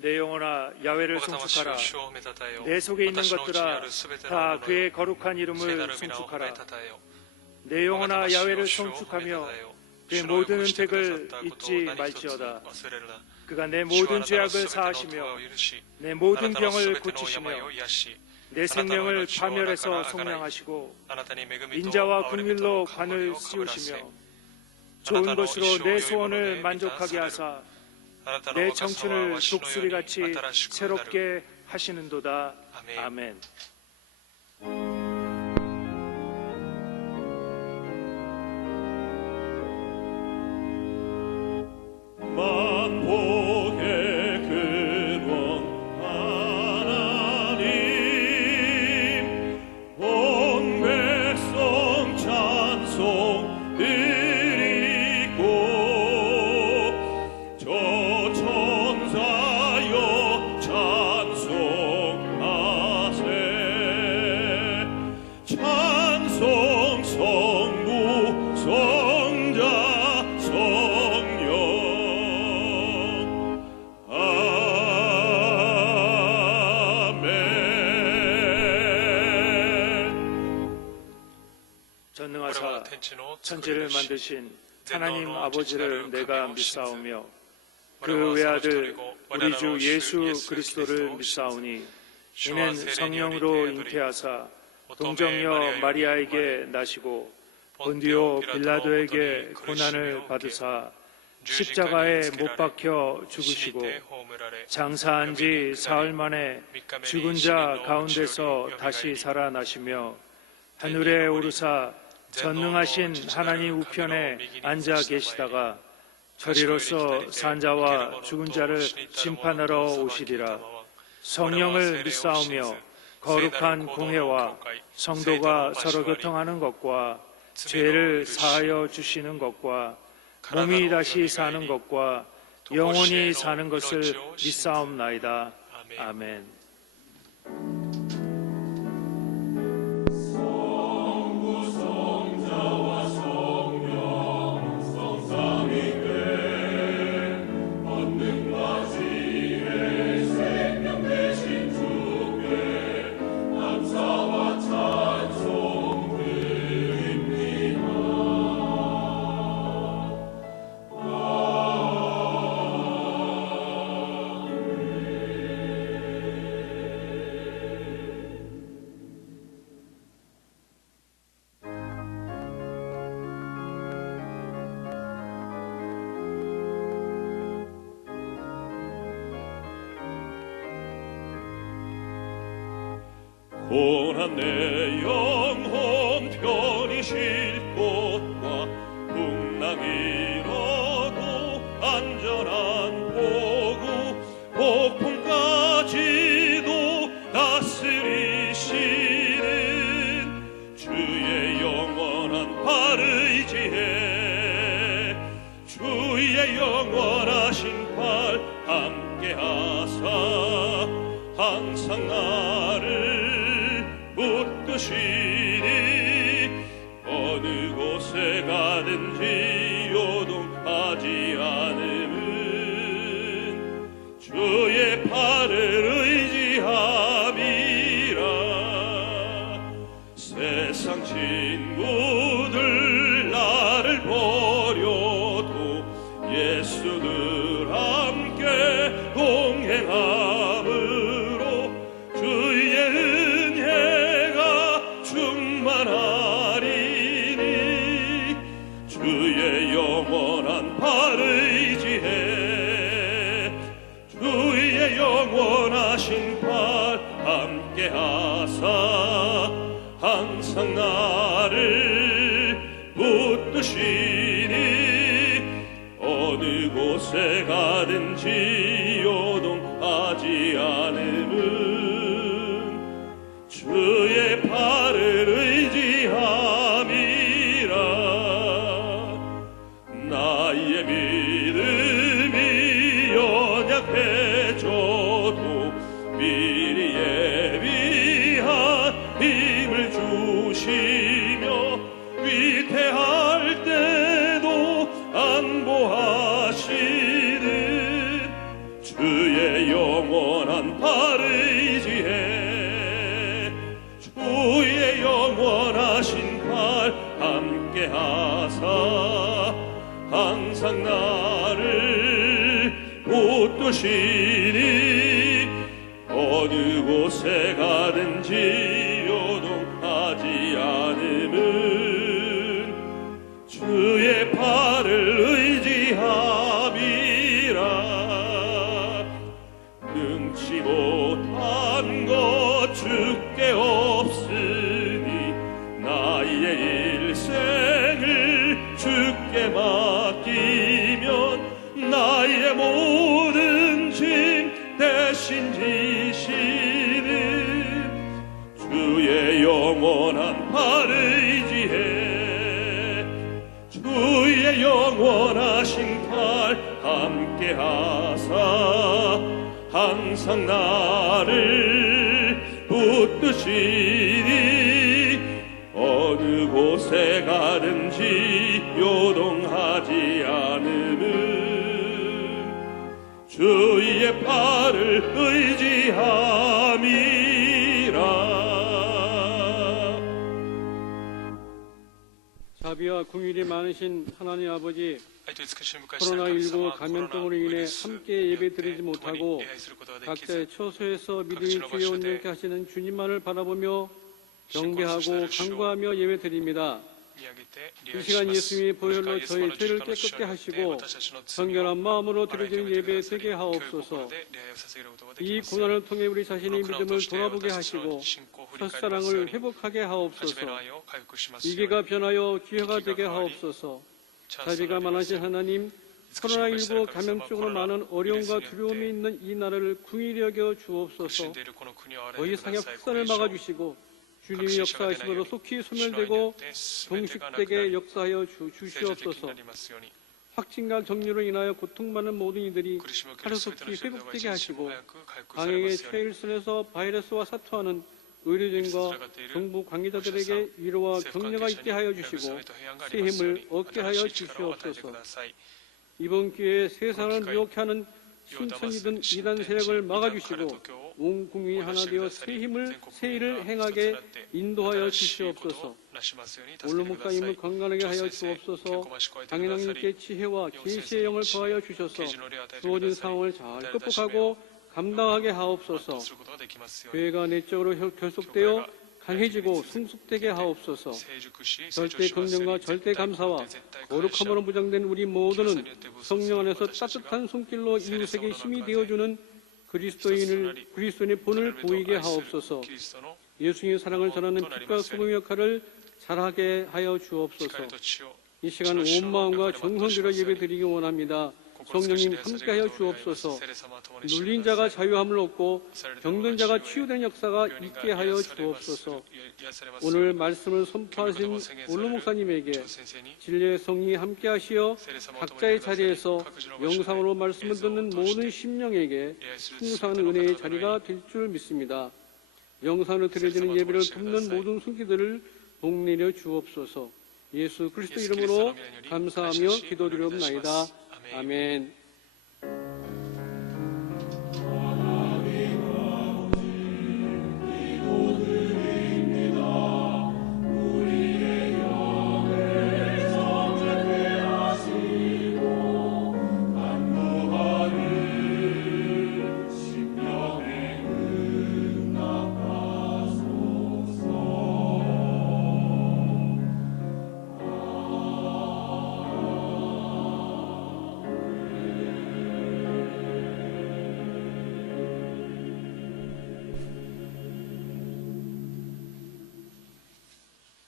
내 영혼아 야훼를 송축하라. 내 속에 있는 것들아 다 그의 거룩한 이름을 송축하라. 내 영혼아 야훼를 송축하며 그의 모든 은택을 잊지 말지어다. 그가 내 모든 죄악을 사하시며 내 모든 병을 고치시며 내 생명을 파멸해서 속량하시고 인자와 긍휼로 관을 씌우시며 좋은 것으로 내 소원을 만족하게 하사 내 청춘을 독수리같이 새롭게 하시는도다. 아멘. 만복의 근원 하나님, 온 백성 찬송 드리고 저 천사여 찬송하세. 찬송 성부 성자 성령 전능하사 천지를 만드신 하나님 아버지를 내가 믿사오며 그 외아들 우리 주 예수 그리스도를 믿사오니 이는 성령으로 잉태하사 동정녀 마리아에게 나시고 본디오 빌라도에게 고난을 받으사 십자가에 못 박혀 죽으시고 장사한 지 사흘 만에 죽은 자 가운데서 다시 살아나시며 하늘에 오르사 전능하신 하나님 우편에 앉아 계시다가 저리로서 산자와 죽은 자를 심판하러 오시리라. 성령을 믿사오며 거룩한 공회와 성도가 서로 교통하는 것과 죄를 사하여 주시는 것과 몸이 다시 사는 것과 영원히 사는 것을 믿사옵나이다. 아멘. 고난 내 영혼 편히 쉴 곳과 풍랑이라도 안전한 보고 폭풍까지도 다스리시는 주의 영원한 팔 의지해 주의 영원하신 팔 함께하사 항상 나를 붙드시니 어느 곳에 가든지 요동하지 않음은 주의 팔을 의지함이라. 세상 친구들 나를 버려도 예수들 함께 동행함으로 주의 충만하리니 주의 영원한 팔 의지해 주의 영원하신 팔 함께하사 항상 나를 붙드시니 어느 곳에 가든지 요동하지 않음은 주의 팔을 의지함이라. 나의 믿음이 연약해져도 미리 예비한 힘을 주시며 위태할 때도 안보하시는 주의 영원한 팔 의지해 주의 영원하신 팔 함께하사 항상 나를 붙드시니 어느 곳에 가든지 요동하지 않음은 주의 팔을 의지함이라. 능치 못한 것 주께 없으니 나의 일생을 주께 맡기면 나의 모든 짐 대신 지시는 주의 영원한 팔 의지해 주의 영원하신 팔 함께하사 항상 나를 붙드시니 어느 곳에 가든지 요동하지 않음은 주의 팔을 의지함이라. 자비와 긍휼이 많으신 하나님 아버지, 코로나19 감염병으로 인해 함께 예배드리지 못하고 각자의 처소에서 믿음이 주에 온전케 하시는 주님만을 바라보며 경배하고 간구하며 예배드립니다. 이 시간 예수님의 보혈로 저희 죄를 깨끗게 하시고 정결한 마음으로 드려지는 예배 되게 하옵소서. 이 고난을 통해 우리 자신의 믿음을 돌아보게 하시고 첫사랑을 회복하게 하옵소서. 위기가 변하여 기회가 되게 하옵소서. 자비가 많으신 하나님, 코로나19 감염증으로 많은 어려움과 두려움이 있는 이 나라를 긍휼히 여겨 주옵소서. 더 이상의 확산을 막아주시고 주님이 역사하심으로 속히 소멸되고 종식되게 역사하여 주시옵소서. 확진과 격리로 인하여 고통받는 모든 이들이 하루속히 회복되게 하시고 강에게 최일선에서 바이러스와 사투하는 의료진과 정부 관계자들에게 위로와 격려가 있게 하여 주시고 새 힘을 얻게 하여 주시옵소서. 이번 기회에 세상을 미혹해 하는 신천이든 이단 세력을 막아주시고 온 국민이 하나 되어 새 일을 행하게 인도하여 주시옵소서. 올로 목사님을 건강하게 하여 주옵소서. 당인왕님께 지혜와 계시의 영을 더하여 주셔서 주어진 상황을 잘 극복하고 감당하게 하옵소서. 교회가 내적으로 결속되어 강해지고 성숙되게 하옵소서. 절대 긍정과 절대 감사와 거룩함으로 무장된 우리 모두는 성령 안에서 따뜻한 손길로 이웃에게 힘이 되어주는 그리스도인의 본을 보이게 하옵소서. 예수님의 사랑을 전하는 빛과 소금의 역할을 잘하게 하여 주옵소서. 이 시간 온 마음과 정성들여 예배드리기 원합니다. 성령님 함께하여 주옵소서. 눌린 자가 자유함을 얻고 병든 자가 치유되는 역사가 있게 하여 주옵소서. 오늘 말씀을 선포하신 올로 목사님에게 진리의 성령이 함께하시어 각자의 자리에서 영상으로 말씀을 듣는 모든 심령에게 풍성한 은혜의 자리가 될 줄 믿습니다. 영상으로 드려지는 예배를 돕는 모든 손길들을 복내려 주옵소서. 예수 그리스도 이름으로 감사하며 기도드리옵나이다. 아멘.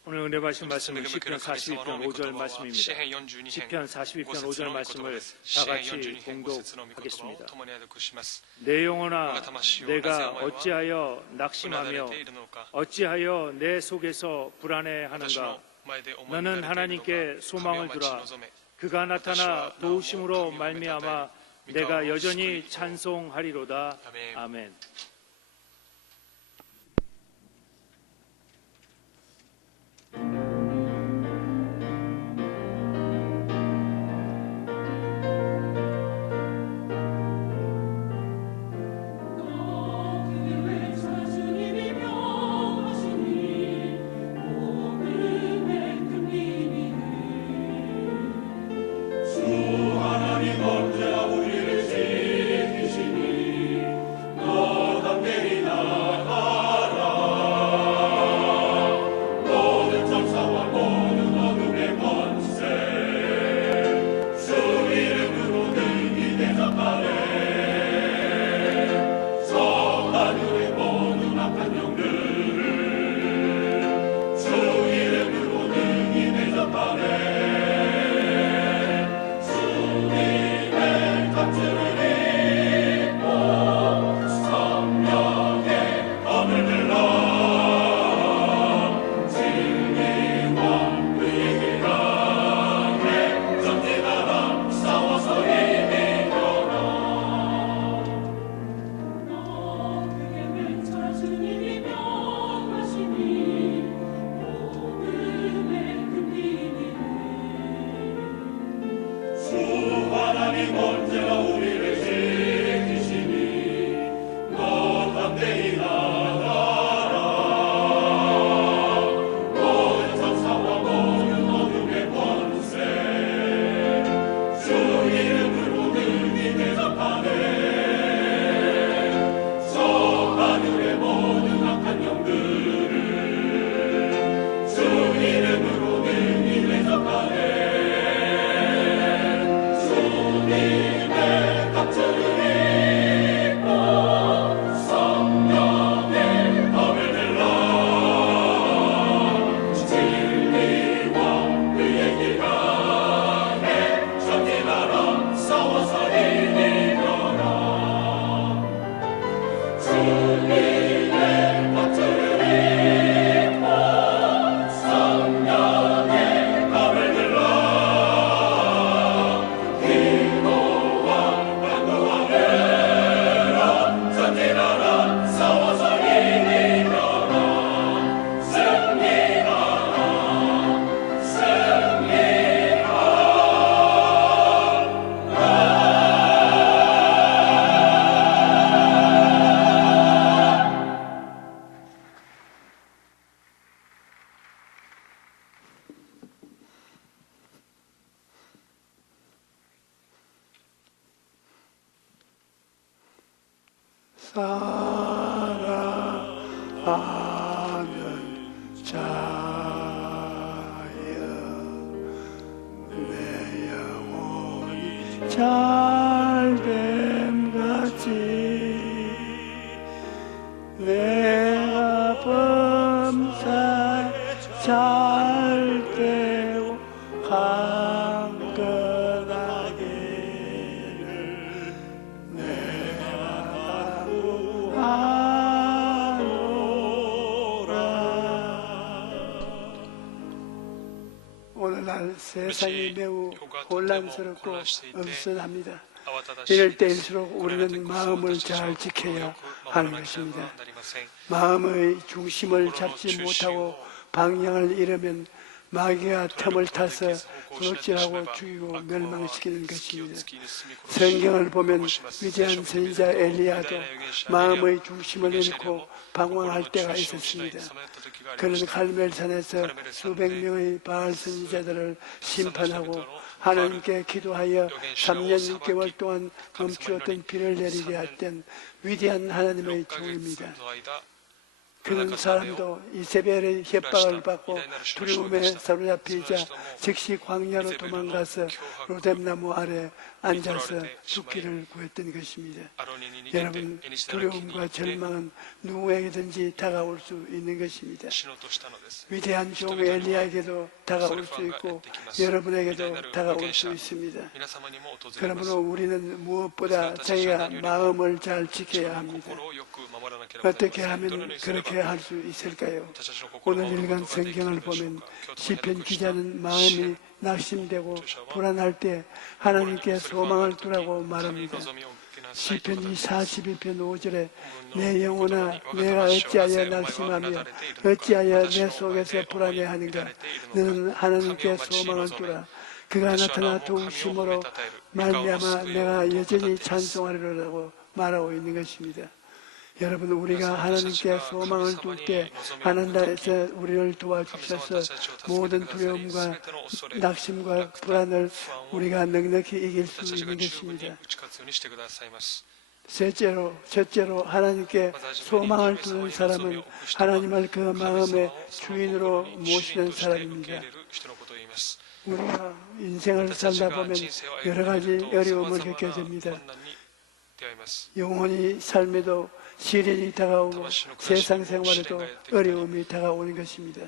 오늘 은혜 받으신 말씀은 시편 42편 5절 말씀입니다. 시편 42편 5절 말씀을 다 같이 공독하겠습니다. 내 영혼아, 내가 어찌하여 낙심하며 어찌하여 내 속에서 불안해하는가? 너는 하나님께 소망을 두라. 그가 나타나 도우심으로 말미암아 내가 여전히 찬송하리로다. 아멘. 하나님 언제나 우리를 지키시니 너 사랑하는 자여 내 영혼이 잘됨같이 내가 범사에 잘되고 강건하기를 내가 하노라. 오늘날 세상이 매우 혼란스럽고 엄선합니다. 이럴 때일수록 우리는 마음을 잘 지켜야 하는 것입니다. 마음의 중심을 잡지 못하고 방향을 잃으면 마귀가 틈을 타서 도둑질하고 죽이고 멸망시키는 것입니다. 성경을 보면 위대한 선지자 엘리야도 마음의 중심을 잃고 방황할 때가 있었습니다. 그는 갈멜산에서 수백 명의 바알 선지자들을 심판하고 하나님께 기도하여 3년 6개월 동안 멈추었던 비를 내리게 할 땐 위대한 하나님의 종입니다. 그런 사람도 이세벨의 협박을 받고 두려움에 사로잡히자 즉시 광야로 도망가서 로뎀나무 아래 앉아서 죽기를 구했던 것입니다. 여러분, 두려움과 절망은 누구에게든지 다가올 수 있는 것입니다. 위대한 종 엘리야에게도 다가올 수 있고 여러분에게도 다가올 수 있습니다. 그러므로 우리는 무엇보다 자기가 마음을 잘 지켜야 합니다. 어떻게 하면 그렇게 할 수 있을까요? 오늘 일간 성경을 보면 시편 기자는 마음이 낙심되고 불안할 때 하나님께 소망을 두라고 말합니다. 시편 42편 5절에 내 영혼아 내가 어찌하여 낙심하며 어찌하여 내 속에서 불안해하는가. 너는 하나님께 소망을 두라. 그가 나타나 도우심으로 말미암아 내가 여전히 찬송하리라고 말하고 있는 것입니다. 여러분, 우리가 하나님께 소망을 둘 때 하나님께서 우리를 도와주셔서 모든 두려움과 낙심과 불안을 우리가 넉넉히 이길 수 있는 것입니다. 첫째로 하나님께 소망을 두는 사람은 하나님을 그 마음의 주인으로 모시는 사람입니다. 우리가 인생을 살다 보면 여러 가지 어려움을 겪게 됩니다. 영혼이 삶에도 시련이 다가오고 세상 생활에도 어려움이 다가오는 것입니다.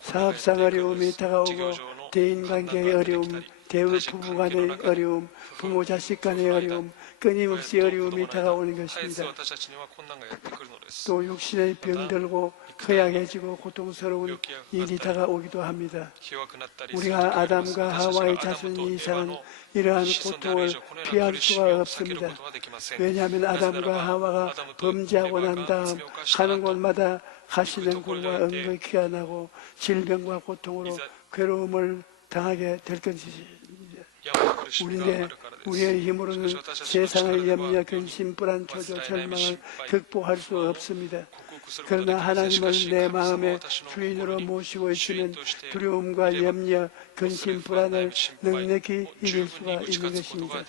사업상 어려움이 다가오고 대인관계의 어려움, 부부 간의 어려움, 부모 자식 간의 어려움, 끊임없이 어려움이 다가오는 것입니다. 또 육신의 병들고 허약해지고 고통스러운 일이 다가오기도 합니다. 우리가 아담과 하와의 자손인 이상은 이러한 고통을 피할 수가 없습니다. 왜냐하면 아담과 하와가 범죄하고 난 다음 가는 곳마다 가시는 굴과 엉거퀴가 나고 질병과 고통으로 괴로움을 당하게 될 것입니다. 우리의 힘으로는 세상의 염려, 근심, 불안, 초조, 절망을 극복할 수 없습니다. 그러나 하나님을 내 마음의 주인으로 모시고 있으면 두려움과 염려, 근심, 불안을 넉넉히 이길 수가 있는 것입니다.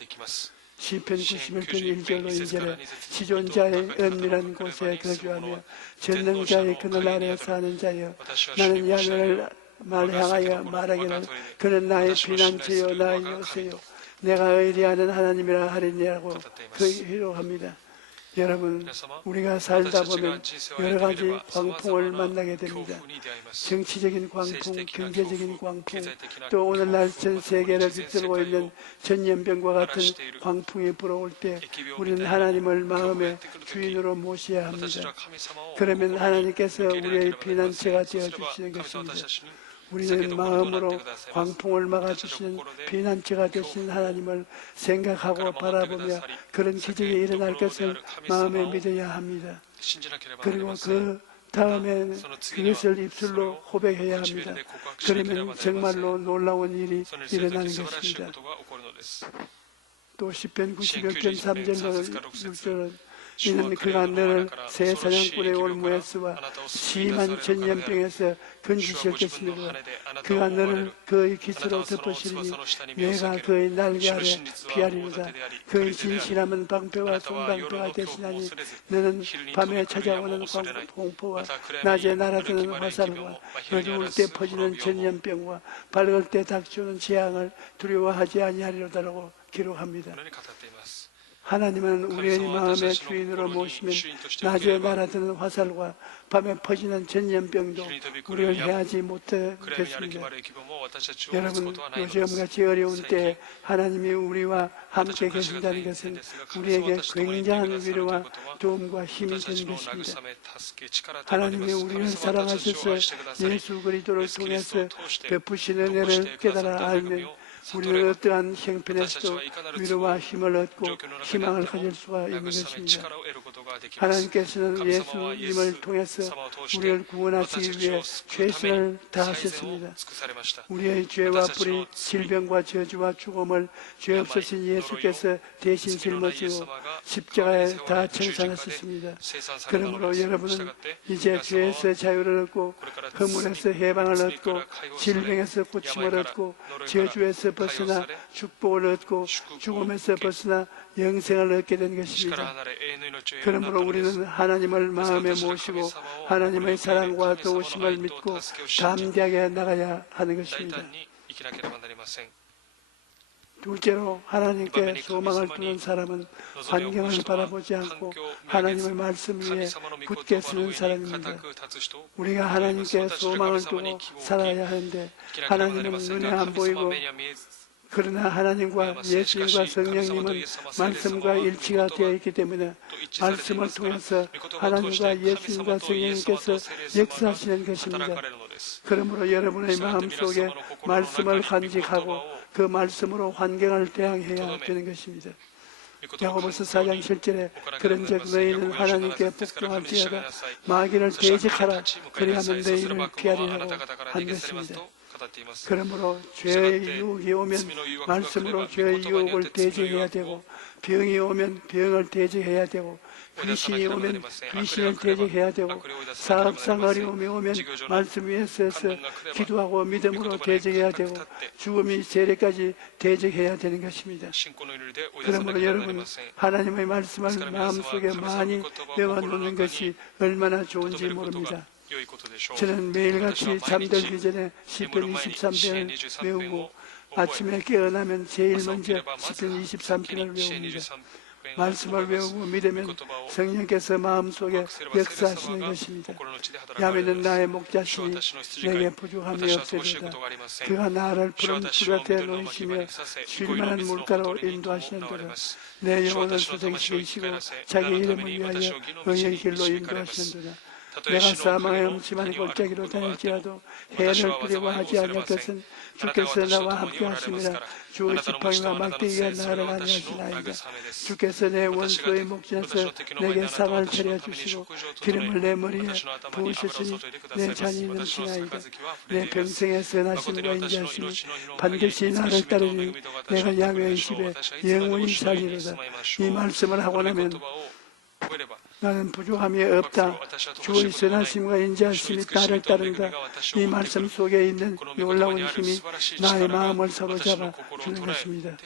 시편 91편 1절로 2절에 지존자의 은밀한 곳에 거주하며 전능자의 그늘 아래 사는 자여 나는 야곱을 말향하여 말하기를 그는 나의 피난처요 나의 요새요 내가 의리하는 하나님이라 하리니라고 기록합니다. 여러분, 우리가 살다 보면 여러 가지 광풍을 만나게 됩니다. 정치적인 광풍, 경제적인 광풍, 또 오늘날 전 세계를 휩쓸고 있는 전염병과 같은 광풍이 불어올 때 우리는 하나님을 마음의 주인으로 모셔야 합니다. 그러면 하나님께서 우리의 피난처가 되어주시는 것입니다. 우리는 마음으로 광풍을 막아주시는 피난처가 되신 하나님을 생각하고 바라보며 그런 기적이 일어날 것을 마음에 믿어야 합니다. 그리고 그 다음에는 그것을 입술로 고백해야 합니다. 그러면 정말로 놀라운 일이 일어나는 것입니다. 또 시편 91편 3절로 6절은 이는 그가 너를 새 사냥꾼의 올무에서와 심한 전염병에서 건지실 것이므로 그가 너를 그의 깃으로 덮으시리니 내가 그의 날개 아래 피하리로다. 그의 진실함은 방패와 손방패가 되시나니 너는 밤에 찾아오는 공포와 낮에 날아드는 화살과 어두울 때 퍼지는 전염병과 밝을 때 닥쳐오는 재앙을 두려워하지 아니하리로다라고 기록합니다. 하나님은 우리의 마음의 주인으로 모시면 낮에 날아드는 화살과 밤에 퍼지는 전염병도 우리를 해하지 못하겠습니다. 여러분, 요즘같이 어려운 때 하나님이 우리와 함께 계신다는 것은 우리에게 굉장한 위로와 도움과 힘이 되는 것입니다. 하나님이 우리를 사랑하셔서 예수 그리스도를 통해서 베푸신 은혜를 깨달아 알면 우리는 어떠한 형편에서도 위로와 힘을 얻고 희망을 가질 수가 있는 것입니다. 하나님께서는 예수님을 통해서 우리를 구원하시기 위해 최선을 다하셨습니다. 우리의 죄와 불의, 질병과 저주와 죽음을 죄 없으신 예수께서 대신 짊어지고 십자가에 다 청산하셨습니다. 그러므로 여러분은 이제 죄에서 자유를 얻고 허물에서 해방을 얻고 질병에서 고침을 얻고 저주에서 벗어나 축복을 얻고 죽음에서 벗어나 영생을 얻게 된 것입니다. 그러므로 우리는 하나님을 마음에 모시고 하나님의 사랑과 도우심을 믿고 담대하게 나가야 하는 것입니다. 둘째로 하나님께 소망을 두는 사람은 환경을 바라보지 않고 하나님의 말씀 위에 굳게 서는 사람입니다. 우리가 하나님께 소망을 두고 살아야 하는데 하나님은 눈에 안 보이고 그러나 하나님과 예수님과 성령님은 말씀과 일치가 되어 있기 때문에 말씀을 통해서 하나님과 예수님과 성령님께서 역사하시는 것입니다. 그러므로 여러분의 마음속에 말씀을 간직하고 그 말씀으로 환경을 대항해야 되는 것입니다. 야고보서 4장 7절에 그런즉 너희는 하나님께 복종할지어다 마귀를 대적하라 그리하면 너희를 피하리라고 한 것입니다. 그러므로 죄의 유혹이 오면 말씀으로 죄의 유혹을 대적해야 되고 병이 오면 병을 대적해야 되고 귀신이 오면 귀신을 대적해야 되고 사업상 어려움이 오면 말씀 위에 서서 기도하고 믿음으로 대적해야 되고 죽음이 세례까지 대적해야 되는 것입니다. 그러므로 여러분 하나님의 말씀을 마음속에 많이 외워놓는 것이 얼마나 좋은지 모릅니다. 저는 매일같이 잠들기 전에 시편 23편을 외우고 아침에 깨어나면 제일 먼저 시편 23편을 외웁니다. 말씀을 외우고 믿으면 성령께서 마음속에 역사하시는 것입니다. 야훼는 나의 목자시니 내게 부족함이 없으리로다. 그가 나를 푸른 풀밭에 놓으시며 쉴만한 물가로 인도하시는도다. 내 영혼을 수생시키시고 자기 이름을 위하여 의의 길로 인도하시는도다. 내가 사망의 음침한 골짜기로 다닐지라도 해를 두려워하지 않을 것은 주께서 나와 함께 하심이라. 주의 지팡이와 막대기가 나를 안위하시나이다. 주께서 내 원수의 목전에서 내게 상을 차려주시고 기름을 내 머리에 부으셨으니 내 잔이 넘치나이다. 내 평생의 선하심과 인자하심이 반드시 나를 따르니 내가 야훼의 집에 영원히 살리로다. 이 말씀을 하고 나면 나는 부족함이 없다. 주의 선하심과 인자하심이 나를 따른다. 이 말씀 속에 있는 놀라운 힘이 나의 마음을 사로잡아 주는 것입니다.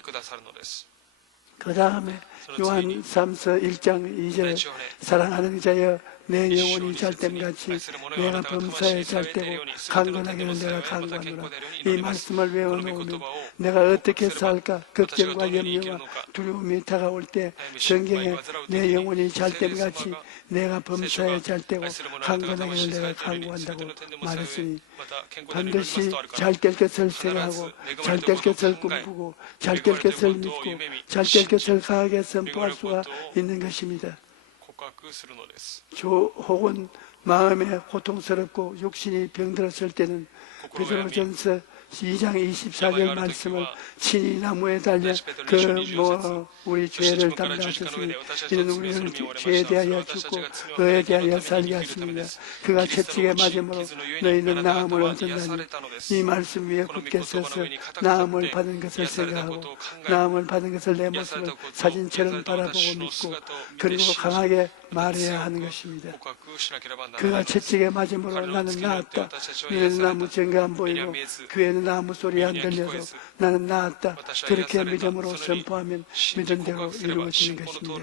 그 다음에 요한 3서 1장 2절 사랑하는 자여 내 영혼이 잘됨같이 내가 범사에 잘되고 강건하기를 내가 강구하노라. 이 말씀을 외워놓으면 내가 어떻게 살까 걱정과 염려와 두려움이 다가올 때 성경에 내 영혼이 잘됨같이 내가 범사에 잘되고 강건하기를 내가 강구한다고 말했으니 반드시 잘될 것을 생각하고 잘될 것을 꿈꾸고 잘될 것을 믿고 잘될 것을 강하게 선포할 수가 있는 것입니다. 혹은 마음에 고통스럽고 육신이 병들었을 때는 베드로전서 2장 24절 말씀을 친히 나무에 달려 우리 죄를 담당하셨으니 이는 우리를 죄에 대하여 죽고 의에 대하여 살게 하십니다. 그가 채찍에 맞음으로 너희는 나음을 얻었나니 이 말씀 위에 굳게 서서 나음을 받은 것을 생각하고 나음을 받은 것을 내 모습을 사진처럼 바라보고 믿고 그리고 강하게 말해야 하는 것입니다. 그가 채찍에 맞음으로 나는 나았다. 눈에는 아무 증거 안 보이고 귀에는 아무 소리 안 들려도 나는 나았다. 그렇게 믿음으로 선포하면 믿은 대로 이루어지는 것입니다.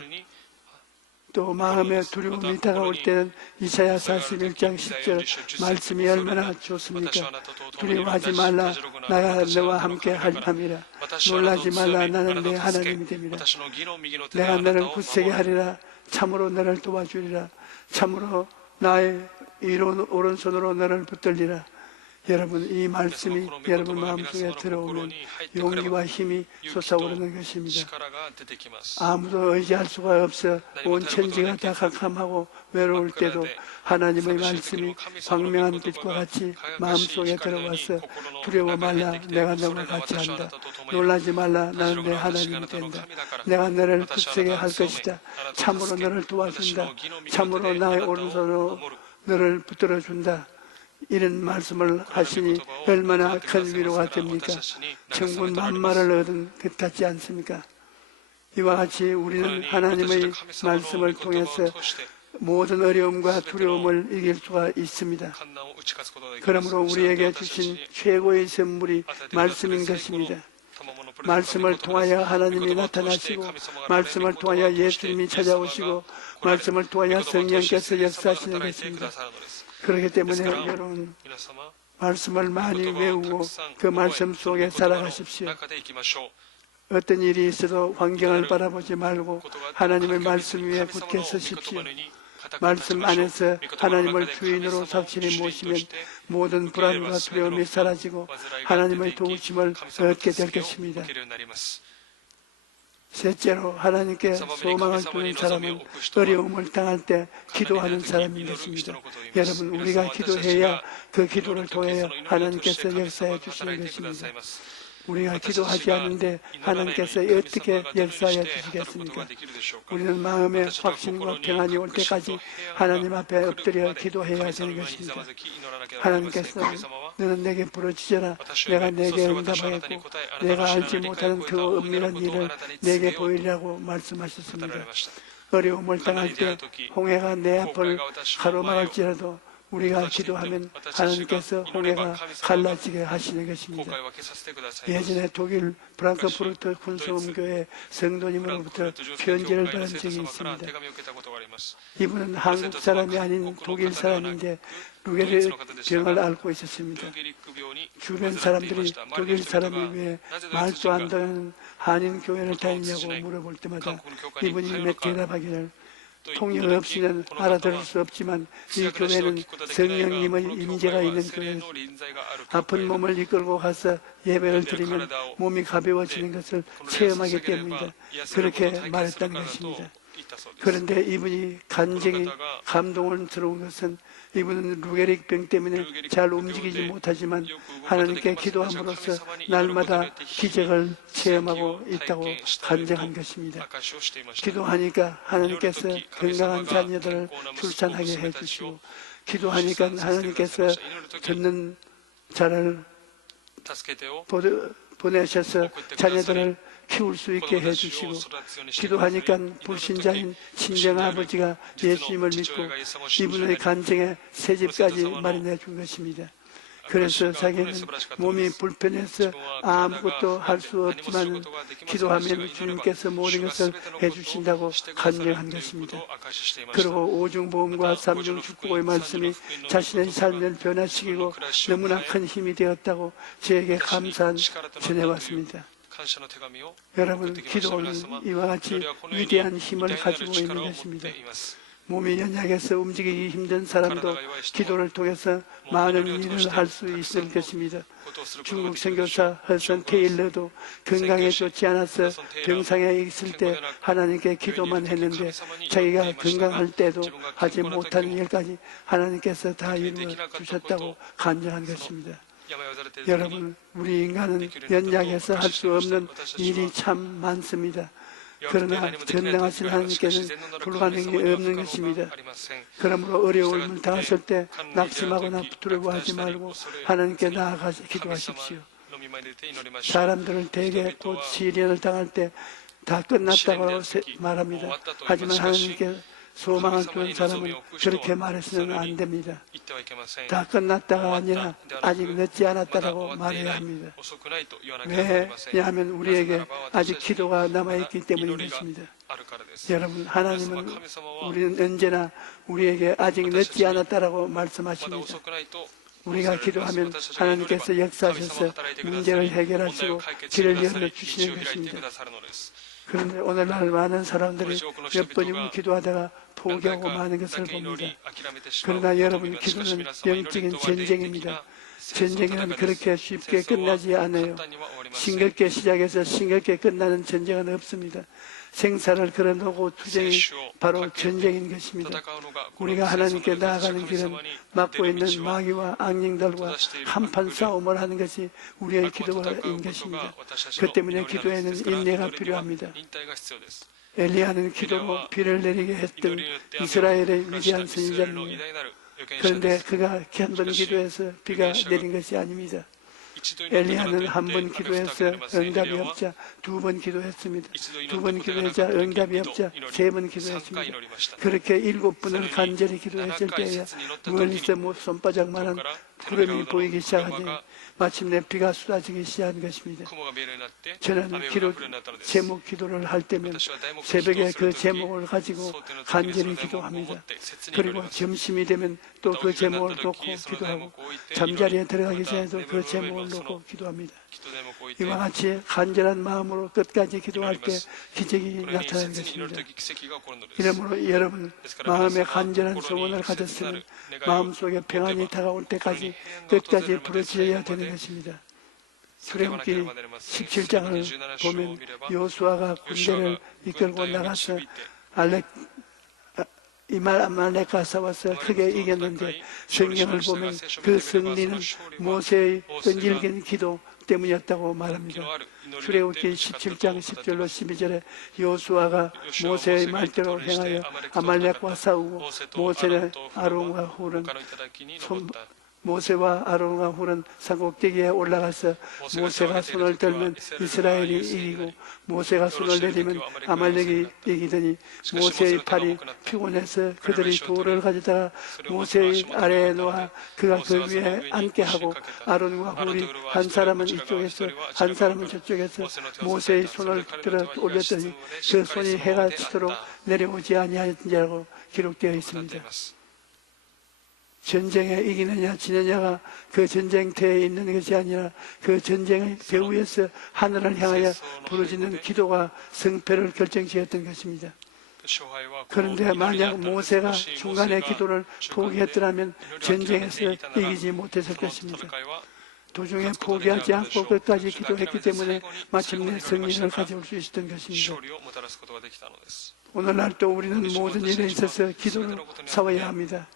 또 마음에 두려움이 다가올 때는 이사야 41장 10절 말씀이 얼마나 좋습니까? 두려워하지 말라. 나가 너와 함께 함이라. 놀라지 말라. 나는 내 하나님이 됨이라. 내가 너를 굳세게 하리라. 참으로 너를 도와주리라. 참으로 나의 오른손으로 너를 붙들리라. 여러분, 이 말씀이 여러분 마음속에 들어오면 용기와 힘이 솟아오르는 것입니다. 아무도 의지할 수가 없어 온 천지가 다 캄캄하고 외로울 때도 하나님의 말씀이 광명한 빛과 같이 마음속에 들어와서 두려워 말라. 내가 너와 같이 한다. 놀라지 말라. 나는 내 하나님이 된다. 내가 너를 굳세게 할 것이다. 참으로 너를 도와준다. 참으로 나의 오른손으로 너를 붙들어준다. 이런 말씀을 하시니 얼마나 큰 위로가 됩니까? 천군 만마를 얻은 것 같지 않습니까? 이와 같이 우리는 하나님의 말씀을 통해서 모든 어려움과 두려움을 이길 수가 있습니다. 그러므로 우리에게 주신 최고의 선물이 말씀인 것입니다. 말씀을 통하여 하나님이 나타나시고 말씀을 통하여 예수님이 찾아오시고 말씀을 통하여 성령께서 역사하시는 것입니다. 그렇기 때문에 여러분 말씀을 많이 외우고 그 말씀 속에 살아가십시오. 어떤 일이 있어도 환경을 바라보지 말고 하나님의 말씀 위에 굳게 서십시오. 말씀 안에서 하나님을 주인으로 확실히 모시면 모든 불안과 두려움이 사라지고 하나님의 도우심을 얻게 될 것입니다. 셋째로 하나님께 소망을 두는 사람은 어려움을 당할 때 기도하는 사람인 것입니다. 여러분, 우리가 기도해야 그 기도를 통하여 하나님께서 역사해 주시는 것입니다. 우리가 기도하지 않는데 하나님께서 어떻게 역사해 주시겠습니까? 우리는 마음에 확신과 평안이 올 때까지 하나님 앞에 엎드려 기도해야 되는 것입니다. 하나님께서 너는 내게 부르짖어라. 내가 내게 응답하였고 내가 알지 못하는 그 은밀한 일을 내게 보이리라고 말씀하셨습니다. 어려움을 당할 때 홍해가 내 앞을 가로막을지라도 우리가 기도하면 하나님께서 홍해가 갈라지게 하시는 것입니다. 예전에 독일 프랑크푸르트 군소음교회 성도님으로부터 편지를 받은 적이 있습니다. 이분은 한국 사람이 아닌 독일 사람인데 루게릭 병을 앓고 있었습니다. 주변 사람들이 독일 사람이 왜 말도 안 되는 한인 교회를 다니냐고 물어볼 때마다 이분이 대답하기를 통역 없이는 알아들을 수 없지만 이 교회는 성령님의 임재가 있는 교회, 아픈 몸을 이끌고 가서 예배를 드리면 몸이 가벼워지는 것을 체험하기 때문이다. 그렇게 말했다는 것입니다. 그런데 이분이 간증이 감동을 들어온 것은 이분은 루게릭 병 때문에 잘 움직이지 못하지만 하나님께 기도함으로써 날마다 기적을 체험하고 있다고 간증한 것입니다. 기도하니까 하나님께서 건강한 자녀들을 출산하게 해주시고 기도하니까 하나님께서 듣는 자를 보내셔서 자녀들을 키울 수 있게 해주시고 기도하니까 불신자인 친정아버지가 예수님을 믿고 이분의 간증에 새집까지 마련해 준 것입니다. 그래서 자기는 몸이 불편해서 아무것도 할 수 없지만 기도하면 주님께서 모든 것을 해주신다고 간증한 것입니다. 그리고 오중보험과 삼중축복의 말씀이 자신의 삶을 변화시키고 너무나 큰 힘이 되었다고 저에게 감사한 전해왔습니다. 여러분, 기도는 이와 같이 위대한 힘을 가지고 있는 것입니다. 몸이 연약해서 움직이기 힘든 사람도 기도를 통해서 많은 일을 할 수 있을 것입니다. 중국 선교사 허선 테일러도 건강에 좋지 않아서 병상에 있을 때 하나님께 기도만 했는데 자기가 건강할 때도 하지 못한 일까지 하나님께서 다 이루어 주셨다고 간증한 것입니다. 여러분, 우리 인간은 연약해서 할 수 없는 일이 참 많습니다. 그러나 전능하신 하나님께는 불가능이 없는 것입니다. 그러므로 어려움을 당하실 때 낙심하거나 두려워하지 말고 하나님께 나아가서 기도하십시오. 사람들은 대개 곧 시련을 당할 때 다 끝났다고 말합니다. 하지만 하나님께 소망을 두는 사람은 그렇게 말해서는 안 됩니다. 다 끝났다가 아니라 아직 늦지 않았다라고 말해야 합니다. 왜냐하면 우리에게 아직 기도가 남아있기 때문인 것입니다. 여러분, 하나님은 우리는 언제나 우리에게 아직 늦지 않았다라고 말씀하십니다. 우리가 기도하면 하나님께서 역사하셔서 문제를 해결하시고 길을 열어주시는 것입니다. 그런데 오늘날 많은 사람들이 몇 번이고 기도하다가 포기하고 마는 것을 봅니다. 그러나 여러분, 기도는 영적인 전쟁입니다. 전쟁은 그렇게 쉽게 끝나지 않아요. 싱겁게 시작해서 싱겁게 끝나는 전쟁은 없습니다. 생사를 걸어놓고 투쟁이 바로 전쟁인 것입니다. 우리가 하나님께 나아가는 길은 막고 있는 마귀와 악령들과 한판 싸움을 하는 것이 우리의 기도인 것입니다. 그 때문에 기도에는 인내가 필요합니다. 엘리야는 기도로 비를 내리게 했던 이스라엘의 위대한 선지자입니다. 그런데 그가 한 번 기도해서 비가 내린 것이 아닙니다. 엘리야는 한 번 기도해서 응답이 없자 두 번 기도했습니다. 두 번 기도하자 응답이 없자 세 번 기도했습니다. 그렇게 7번을 간절히 기도했을 때에 멀리서 손바닥만한 구름이 보이기 시작하니 마침내 비가 쏟아지기 시작한 것입니다. 저는 제목 기도를 할 때면 새벽에 그 제목을 가지고 간절히 기도합니다. 그리고 점심이 되면 또 그 제목을 놓고 기도하고 잠자리에 들어가기 전에도 그 제목을 놓고 기도합니다. 이와 같이 간절한 마음으로 끝까지 기도할 때 기적이 나타나는 것입니다. 이러므로 여러분, 마음에 간절한 소원을 가졌으면 마음속에 평안이 다가올 때까지 끝까지 부르짖어야 되는 것입니다. 출애굽기 17장을 보면 여호수아가 군대를 이끌고 나가서 아말렉과 싸워서 크게 이겼는데 성경을 보면 그 승리는 모세의 끈질긴 기도 때문이었다고 말합니다. 출애굽기 17장 10절로 12절에 여호수아가 모세의 말대로 행하여 아말렉과 싸우고 모세와 아론과 훌은 산꼭대기에 올라가서 모세가 손을 들면 이스라엘이 이기고 모세가 손을 내리면 아말렉이 이기더니 모세의 팔이 피곤해서 그들이 돌을 가져다가 모세의 아래에 놓아 그가 그 위에 앉게 하고 아론과 훌이 한 사람은 이쪽에서 한 사람은 저쪽에서 모세의 손을 들어 올렸더니 그 손이 해가 지도록 내려오지 아니하였느냐고 기록되어 있습니다. 전쟁에 이기느냐 지느냐가 그 전쟁터에 있는 것이 아니라 그 전쟁의 배후에서 하늘을 향하여 부르짖는 기도가 승패를 결정지었던 것입니다. 그런데 만약 모세가 중간에 기도를 포기했더라면 전쟁에서 이기지 못했을 것입니다. 도중에 포기하지 않고 끝까지 기도했기 때문에 마침내 승리를 가져올 수 있었던 것입니다. 오늘날 또 우리는 모든 일에 있어서 기도를 사와야 합니다.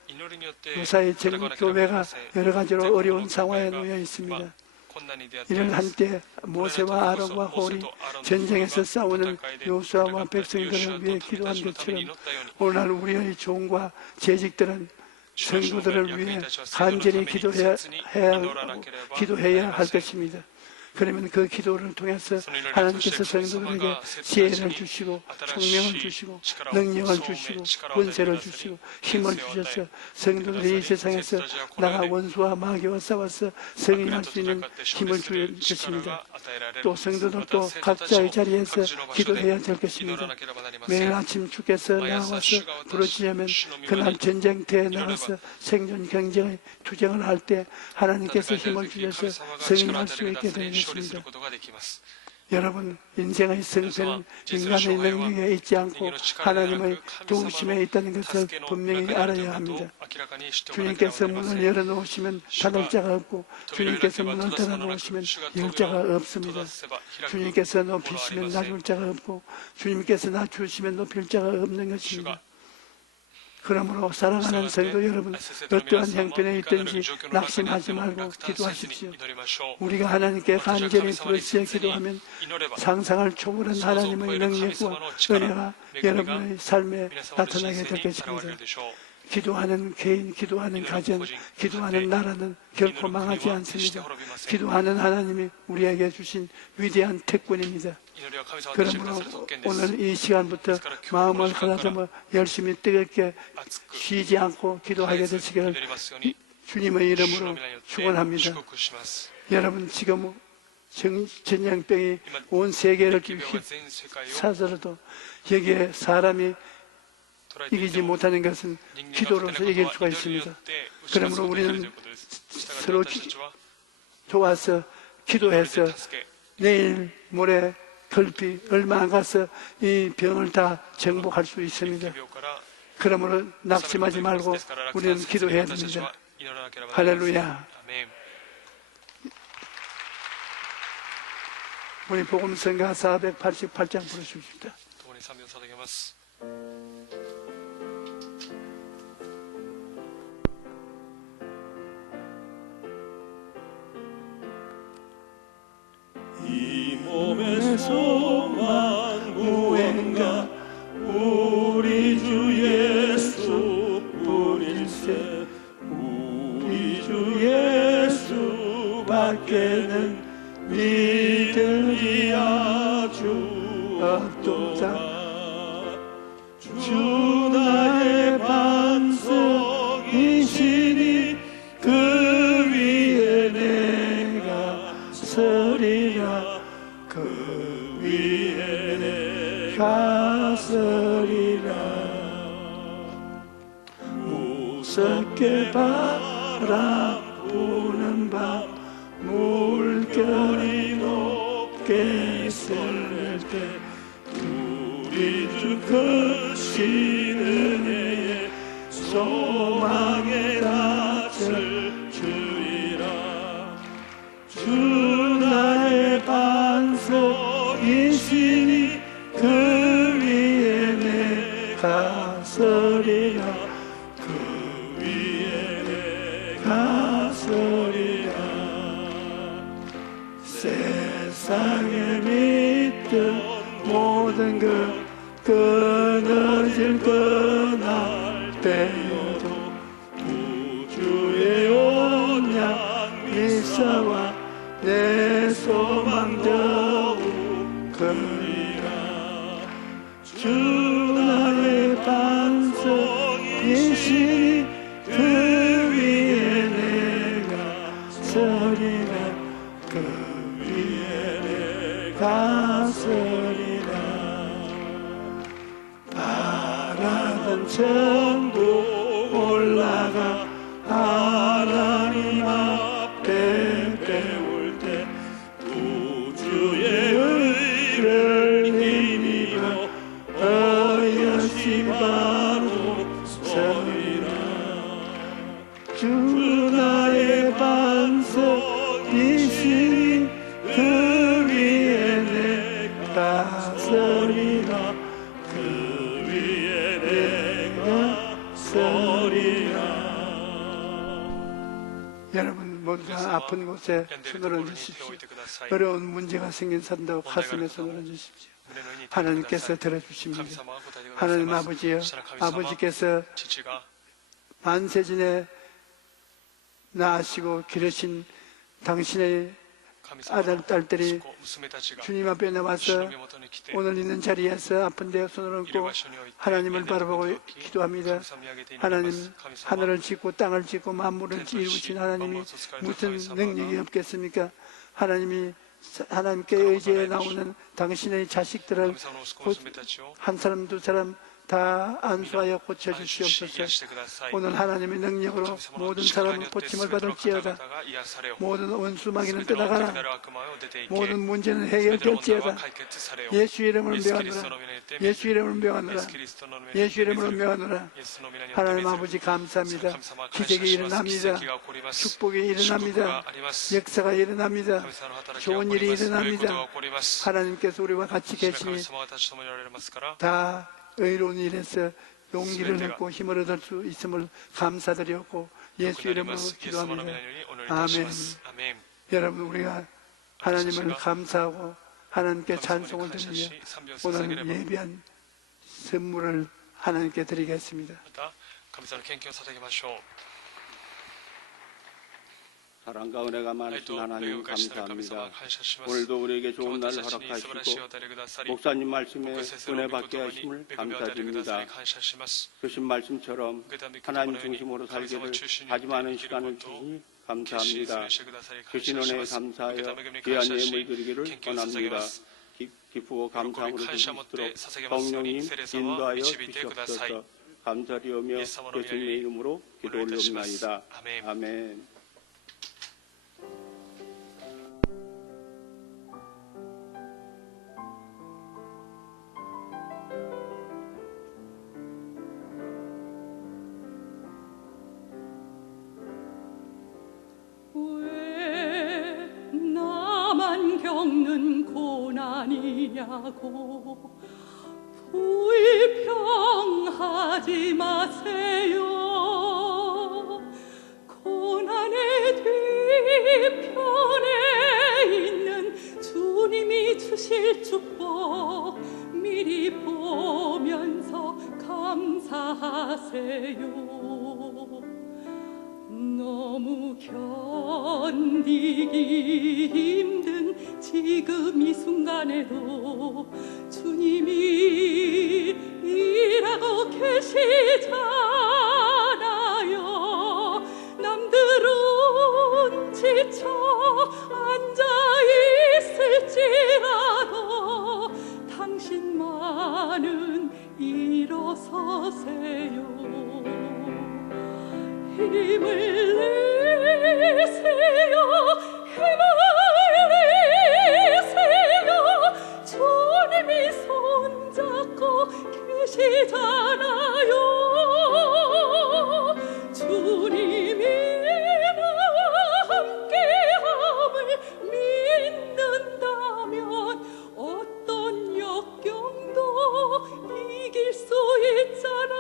요사이 전국 교회가 여러 가지로 어려운 상황에 놓여 있습니다. 이를 한때 모세와 아론과 홀이 전쟁에서 싸우는 여호수아와 백성들을 위해 기도한 것처럼 오늘날 우리의 종과 재직들은 성도들을 위해 간절히 기도해야 할 것입니다. 그러면 그 기도를 통해서 하나님께서 성도들에게 지혜를 주시고 총명을 주시고 능력을 주시고 권세를 주시고 힘을 주셔서 성도들이 이 세상에서 나가 원수와 마귀와 싸워서 승리할 수 있는 힘을 줄 것입니다. 또 성도들도 각자의 자리에서 기도해야 될 것입니다. 매일 아침 주께서 나와서 부르짖으면 그날 전쟁터에 나가서 생존 경쟁의 투쟁을 할 때 하나님께서 힘을 주셔서 승리할 수 있게 되는 것입니다. 여러분, 인생의 승패는 인간의 능력에 있지 않고 하나님의 도우심에 있다는 것을 분명히 알아야 합니다. 주님께서 문을 열어놓으시면 닫을 자가 없고 주님께서 문을 닫아놓으시면 열 자가 없습니다. 주님께서 높이시면 낮을 자가 없고 주님께서 낮추시면 높일 자가 없는 것입니다. 그러므로 사랑하는 성도 여러분, 어떠한 형편에 있든지 낙심하지 말고 기도하십시오. 우리가 하나님께 간절히 부르짖어 기도하면 상상을 초월한 하나님의 능력과 은혜가 여러분의 삶에 나타나게 될 것입니다. 기도하는 개인, 기도하는 가정, 기도하는 나라는 결코 망하지 않습니다. 기도하는 하나님이 우리에게 주신 위대한 특권입니다. 그러므로 오늘 이 시간부터 마음을 가다듬어 열심히 뜨겁게 쉬지 않고 기도하게 되시기를 주님의 이름으로 축원합니다. 여러분, 지금 전염병이 온 세계를 휩싸서도 여기에 사람이 이기지 못하는 것은 기도로서 이길 수가 있습니다. 그러므로 우리는 서로 도와서 기도해서 내일 모레 결핍 얼마 안 가서 이 병을 다 정복할 수 있습니다. 그러므로 낙심하지 말고 우리는 기도해야 됩니다. 할렐루야. 우리 복음성가 488장 부르십시다. 이 몸의 소망 무언가 우리 주 예수뿐일세. 우리 주 예수밖에는 믿음이 아주 없도다. 주 나의 반석이시니 그 위에 내가 서리라. 그 위에 내가 서리라. 무섭게 바람 부는 밤 물결이 높게 쏠릴 때 우리 주 크신 은혜에 소망의 낯을 주리라. 주 나의 반석이시니 그 위에 내가 서리라. 그 위에 내가 서리라. 세상에 믿던 모든 것 끊어질 그날 때여도 우주의 온양 미사와 내 소망 더욱 크리라. 주 나의 반석이시니 그 위에 내가 서리라. 그 위에 내가 서리라. 바라던 천국 올라가 하나님 앞에 배울 때 우주의 의를 힘입어 어여시 바로 서리라. 주 나의 반석이시니 그 위에 내가 서리라. 그 위에 내가 서리라. 여러분 모두 다 아픈 곳에 손을 얹으십시오. 어려운 문제가 생긴 산다고 가슴에 손을 얹으십시오. 하나님께서 들어주십니다. 하나님 아버지여, 아버지께서 만세전에 낳으시고 기르신 당신의 아들, 딸들이 주님 앞에 나와서 오늘 있는 자리에서 아픈 데 손을 얹고 하나님을 바라보고 기도합니다. 하나님, 하늘을 짓고 땅을 짓고 만물을 이루신 하나님이 무슨 능력이 없겠습니까? 하나님이 하나님께 의지해 나오는 당신의 자식들을 한 사람 두 사람 다 안수하여 고쳐주시옵소서. 오늘 하나님의 능력으로 모든 사람은 고침을 받을지어다. 모든 원수마귀는 떠나가라. 모든 문제는 해결될지어다. 예수 이름으로 명하노라. 예수 이름으로 명하노라. 예수 이름으로 명하노라. 하나님 아버지 감사합니다. 기적이 일어납니다. 축복이 일어납니다. 역사가 일어납니다. 좋은 일이 일어납니다. 하나님께서 우리와 같이 계시니 다 의로운 일에서 용기를 얻고 힘을 얻을 수 있음을 감사드렸고 예수 이름으로 기도합니다. 아멘. 여러분, 우리가 하나님을 감사하고 하나님께 찬송을 드리며 오늘 예비한 선물을 하나님께 드리겠습니다. 사랑과 은혜가 많으신 하나님 감사합니다. 오늘도 우리에게 좋은 날을 허락하시고 목사님 말씀에 은혜 받게 하심을 감사드립니다. 주신 말씀처럼 하나님 중심으로 살기를 다짐하는 시간을 주시니 감사합니다. 주신 은혜에 감사하여 귀한 예물 드리기를 원합니다. 기쁘고 감사함으로 드리도록 성령님 인도하여 주시옵소서. 감사드리오며 예수님의 이름으로 기도 올리옵나이다. 아멘. 겪는 고난이냐고 불평하지 마세요. 고난의 뒤편에 있는 주님이 주실 축복 미리 보면서 감사하세요. 너무 견디기 힘든 지금 이 순간에도 주님이 일하고 계시잖아요. 남들은 지쳐 앉아 있을지라도 당신만은 일어서세요. 힘을 내세요. 힘을 내세요. 주님이 손잡고 계시잖아요. 주님이 나와 함께함을 믿는다면 어떤 역경도 이길 수 있잖아요.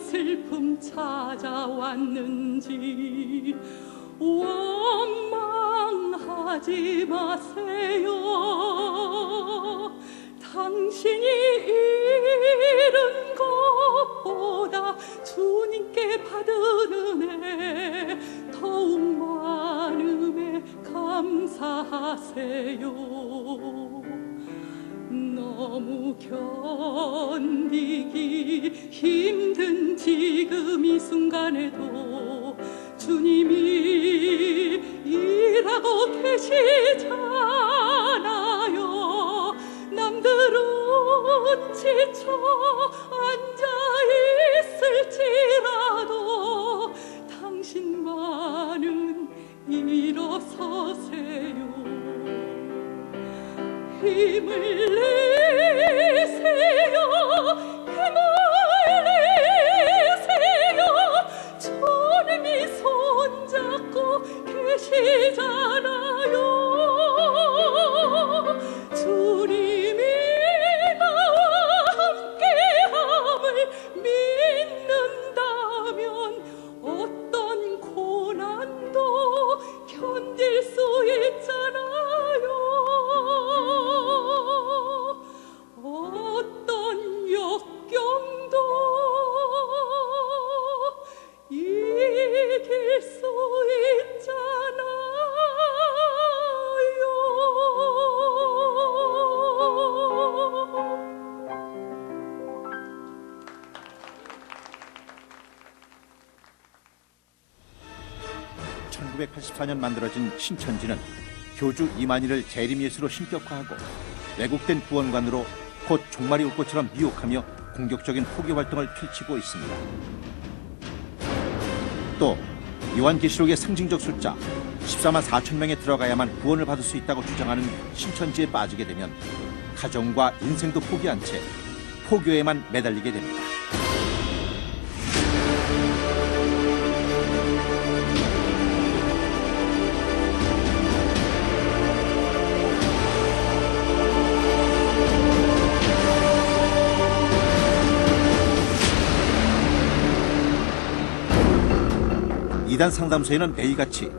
슬픔 찾아왔는지 원망하지 마세요. 당신이 잃은 것보다 주님께 받은 은혜 더욱 많음에 감사하세요. 너무 견디기 힘든 지금 이 순간에도 주님이 일하고 계시잖아요. 남들은 지쳐 앉아 있을지라도 당신만은 일어서세요. 힘을 내세요. 힘을 내세요. 주님이 손잡고 계시잖아요. 주님이 나와 함께함을 믿는다면 어떤 고난도 견딜 수 있잖아요. 어떤 역경도 이길 수 있잖아요. (1984년) 만들어진 신천지는 교주 이만희를 재림예수로 신격화하고 왜곡된 구원관으로 곧 종말이 올 것처럼 미혹하며 공격적인 포교 활동을 펼치고 있습니다. 또 요한계시록의 상징적 숫자 14만 4천 명에 들어가야만 구원을 받을 수 있다고 주장하는 신천지에 빠지게 되면 가정과 인생도 포기한 채 포교에만 매달리게 됩니다. 이단 상담소에는 매일같이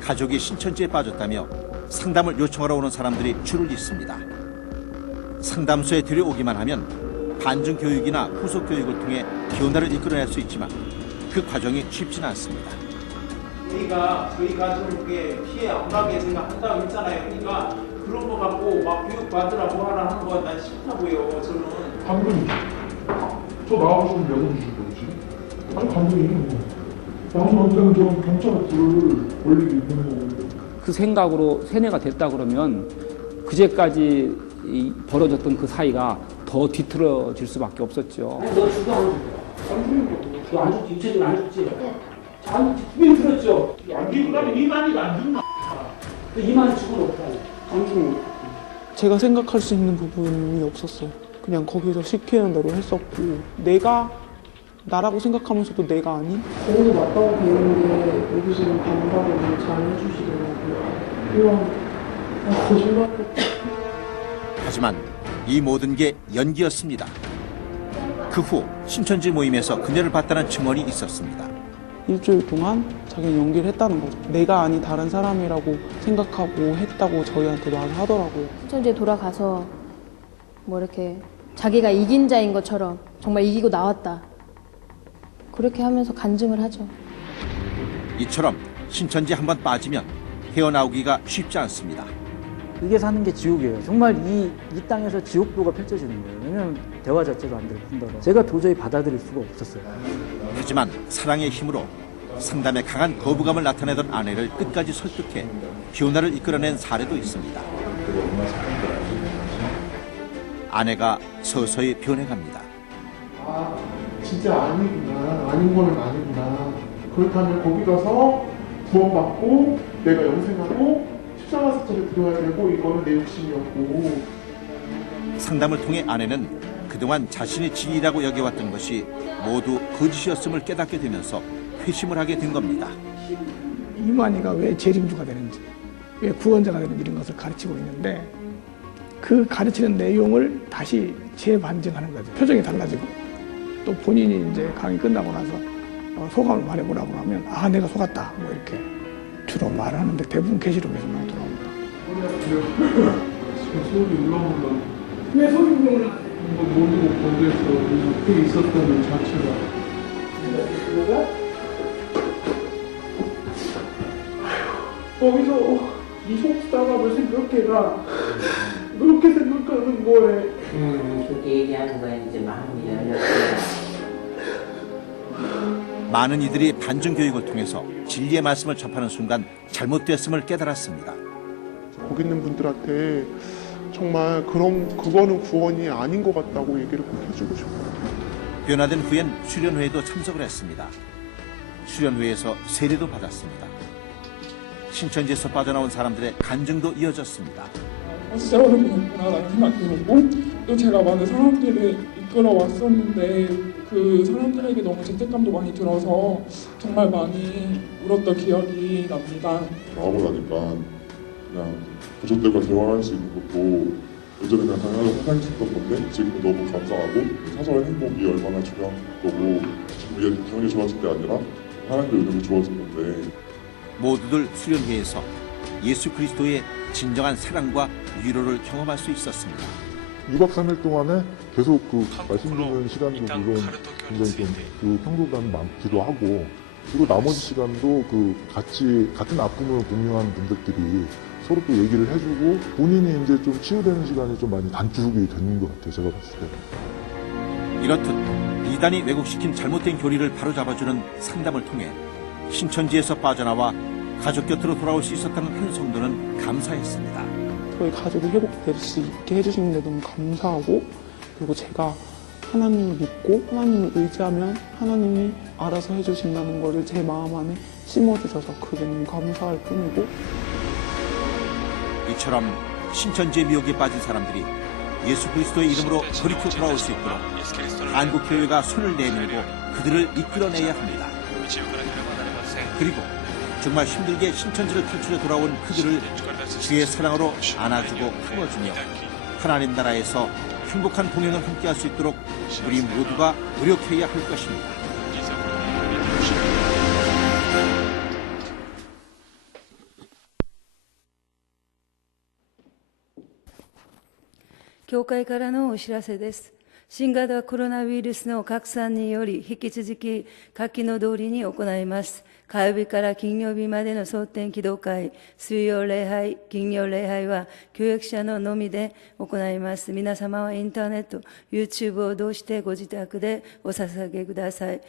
가족이 신천지에 빠졌다며 상담을 요청하러 오는 사람들이 줄을 잇습니다. 상담소에 들여오기만 하면 반증 교육이나 후속 교육을 통해 변화를 이끌어낼 수 있지만 그 과정이 쉽지는 않습니다. 저희가 저희 가족에게 피해 안 가게 생각한다고 했잖아요. 그러니까 그런 거 갖고 막 교육 받으라 뭐하라 하는 거 난 싫다고요. 저는. 감독님, 저 나와서 몇 원 주실 거지? 아니 감독님, 방송할 때는 저 경찰에 불을 올리기 있는 거고. 그 생각으로 세뇌가 됐다 그러면 그제까지 벌어졌던 그 사이가 더 뒤틀어질 수밖에 없었죠. 너 주도 안 줬어. 주도 안 줬지. 유체적으로 안 줬지. 안 줬지. 분명히 들었죠. 안 주고 나면 이만희가 안 준다. 이만희 주고 놓고. 안 주고. 제가 생각할 수 있는 부분이 없었어요. 그냥 거기서 시키는 대로 했었고 내가 나라고 생각하면서도 내가 아닌? 저도 맞다고 보이는데 여기서는 반박을 잘 해주시더라고요. 이런 거짓말 같아. 하지만 이 모든 게 연기였습니다. 그 후 신천지 모임에서 그녀를 봤다는 증언이 있었습니다. 일주일 동안 자기는 연기를 했다는 거죠. 내가 아닌 다른 사람이라고 생각하고 했다고 저희한테 말을 하더라고요. 신천지에 돌아가서 뭐 이렇게 자기가 이긴 자인 것처럼 정말 이기고 나왔다. 그렇게 하면서 간증을 하죠. 이처럼 신천지 한번 빠지면 헤어나오기가 쉽지 않습니다. 이게 사는 게 지옥이에요. 정말 이 땅에서 지옥도가 펼쳐지는 거예요. 왜냐하면 대화 자체도 안 될 뿐더러 제가 도저히 받아들일 수가 없었어요. 하지만 사랑의 힘으로 상담에 강한 거부감을 나타내던 아내를 끝까지 설득해 변화를 이끌어낸 사례도 있습니다. 아내가 서서히 변해갑니다. 아, 진짜 아니구나. 아닌 거는 아니구나. 그렇다면 거기 가서 구원받고 내가 영생하고 십자가 사건을 들어야 되고 이거는 내 욕심이었고. 상담을 통해 아내는 그동안 자신의 진리라고 여겨왔던 것이 모두 거짓이었음을 깨닫게 되면서 회심을 하게 된 겁니다. 이만희가 왜 재림주가 되는지, 왜 구원자가 되는지 이런 것을 가르치고 있는데 그 가르치는 내용을 다시 재반증하는 거죠. 표정이 달라지고 또 본인이 이제 강의 끝나고 나서 소감을 말해보라고 하면 아 내가 속았다 뭐 이렇게 주로 말을 하는데 대부분 게시록에서 많이 들어옵니다. 소리 올라온다. 왜 소리 올라온다? 모르고 거기에서 그 있었다는 자체가. 거기서 이 속상함을 생각해라. 그렇게 생각하는 거에. 그렇게 얘기하는 거에 이제 마음이 열렸어요. 많은 이들이 반증 교육을 통해서 진리의 말씀을 접하는 순간 잘못됐음을 깨달았습니다. 거기 있는 분들한테 정말 그거는 구원이 아닌 것 같다고 얘기를 꼭 해주고 싶어요. 변화된 후엔 수련회에도 참석을 했습니다. 수련회에서 세례도 받았습니다. 신천지에서 빠져나온 사람들의 간증도 이어졌습니다. 진짜 어렵구나라는 생각이 들고 또 제가 많은 사람들을 이끌어 왔었는데 그 사람들에게 너무 죄책감도 많이 들어서 정말 많이 울었던 기억이 납니다. 나오고 나니까 그냥 가족들과 대화할 수 있는 것도 예전에 그냥 당연하게 항상 있었던 건데 지금 너무 감사하고 사소한 행복이 얼마나 중요한 거고 지금 이게 당연히 좋아질 게 아니라 하나님의 은혜로 좋아진 건데 모두들 수련회에서 예수 그리스도의 진정한 사랑과 위로를 경험할 수 있었습니다. 2박 3일 동안에 계속 그 말씀 듣는 시간도 물론 굉장히 좀 평소보다는 많기도 하고 그리고 나머지 시간도 그 같은 아픔을 공유하는 분들끼리 서로 또 얘기를 해주고 본인이 이제 좀 치유되는 시간이 좀 많이 단축이 되는 것 같아요. 제가 봤을 때. 이렇듯 이단이 왜곡시킨 잘못된 교리를 바로잡아주는 상담을 통해 신천지에서 빠져나와 가족 곁으로 돌아올 수 있었다는 한 성도는 감사했습니다. 저희 가족이 회복될 수 있게 해주시는데 너무 감사하고 그리고 제가 하나님을 믿고 하나님을 의지하면 하나님이 알아서 해주신다는 것을 제 마음 안에 심어주셔서 그게 너무 감사할 뿐이고 이처럼 신천지의 미혹에 빠진 사람들이 예수 그리스도의 이름으로 돌이켜 돌아올 수 있도록 한국교회가 손을 내밀고 그들을 이끌어내야 합니다. 그리고 정말 힘들게 신천지를 탈출해 돌아온 그들을 주의 사랑으로 안아주고 품어주며 하나님 나라에서 행복한 공연을 함께할 수 있도록 우리 모두가 노력해야 할 것입니다.教会からのお知らせです。新型コロナウイルスの拡散により、引き続き下記の通りに行います。火曜日から金曜日までの蒼天祈祷会、水曜礼拝、金曜礼拝は教育者ののみで行います。皆様はインターネット、YouTube を通してご自宅でお捧げください。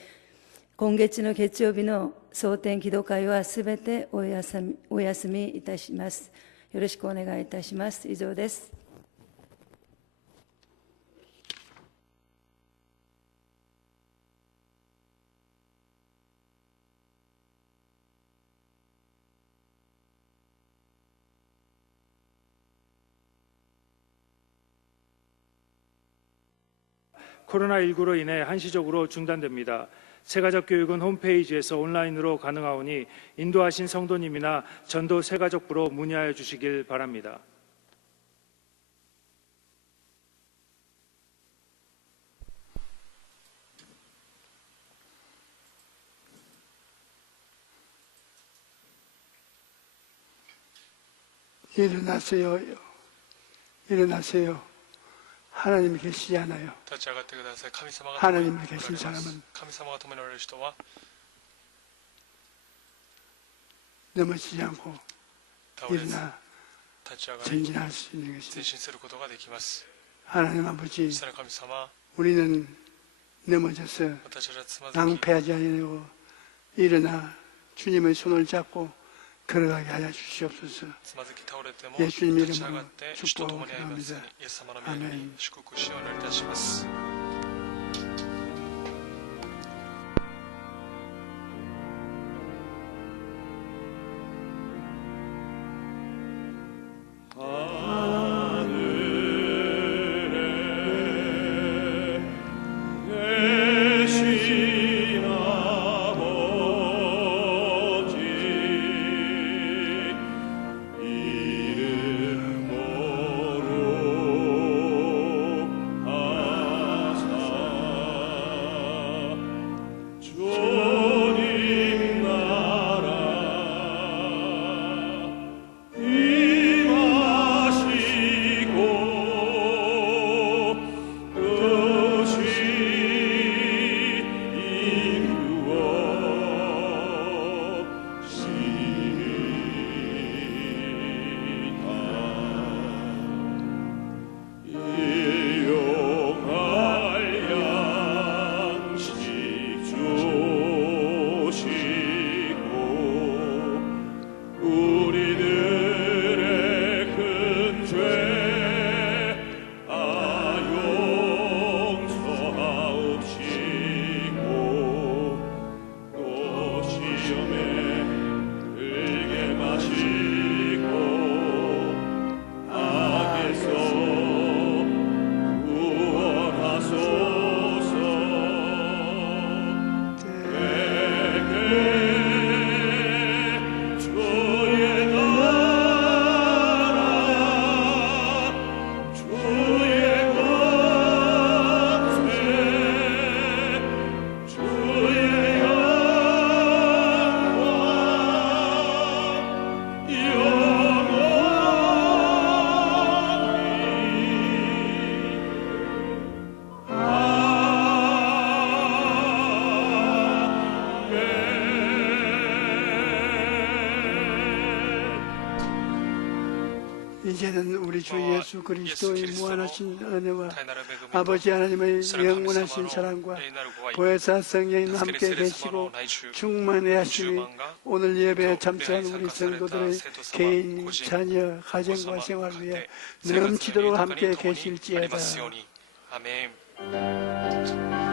今月の月曜日の蒼天祈祷会はすべてお休みいたします。よろしくお願いいたします。以上です。코로나19로 인해 한시적으로 중단됩니다. 세가족 교육은 홈페이지에서 온라인으로 가능하오니 인도하신 성도님이나 전도 세가족부로 문의하여 주시길 바랍니다. 일어나세요. 일어나세요. 하나님이 계시지 않아요. 하나님이 계신 사람은 넘어지지 않고 일어나 전진할 수 있는 것입니다. 하나님 아버지, 우리는 넘어져서 낭패하지 아니하고 일어나 주님의 손을 잡고 걸어가게 하여 주시옵소서. 예수님 이름으로 축복합니다. 아멘. 이제는 우리 주 예수 그리스도의 무한하신 은혜와 아버지 하나님의 영원하신 사랑과 보혜사 성령님 함께 계시고 충만히 하시니 오늘 예배에 참석한 우리 성도들의 개인, 자녀, 가정과 생활 위에 넘치도록 함께 계실지어다. 아멘.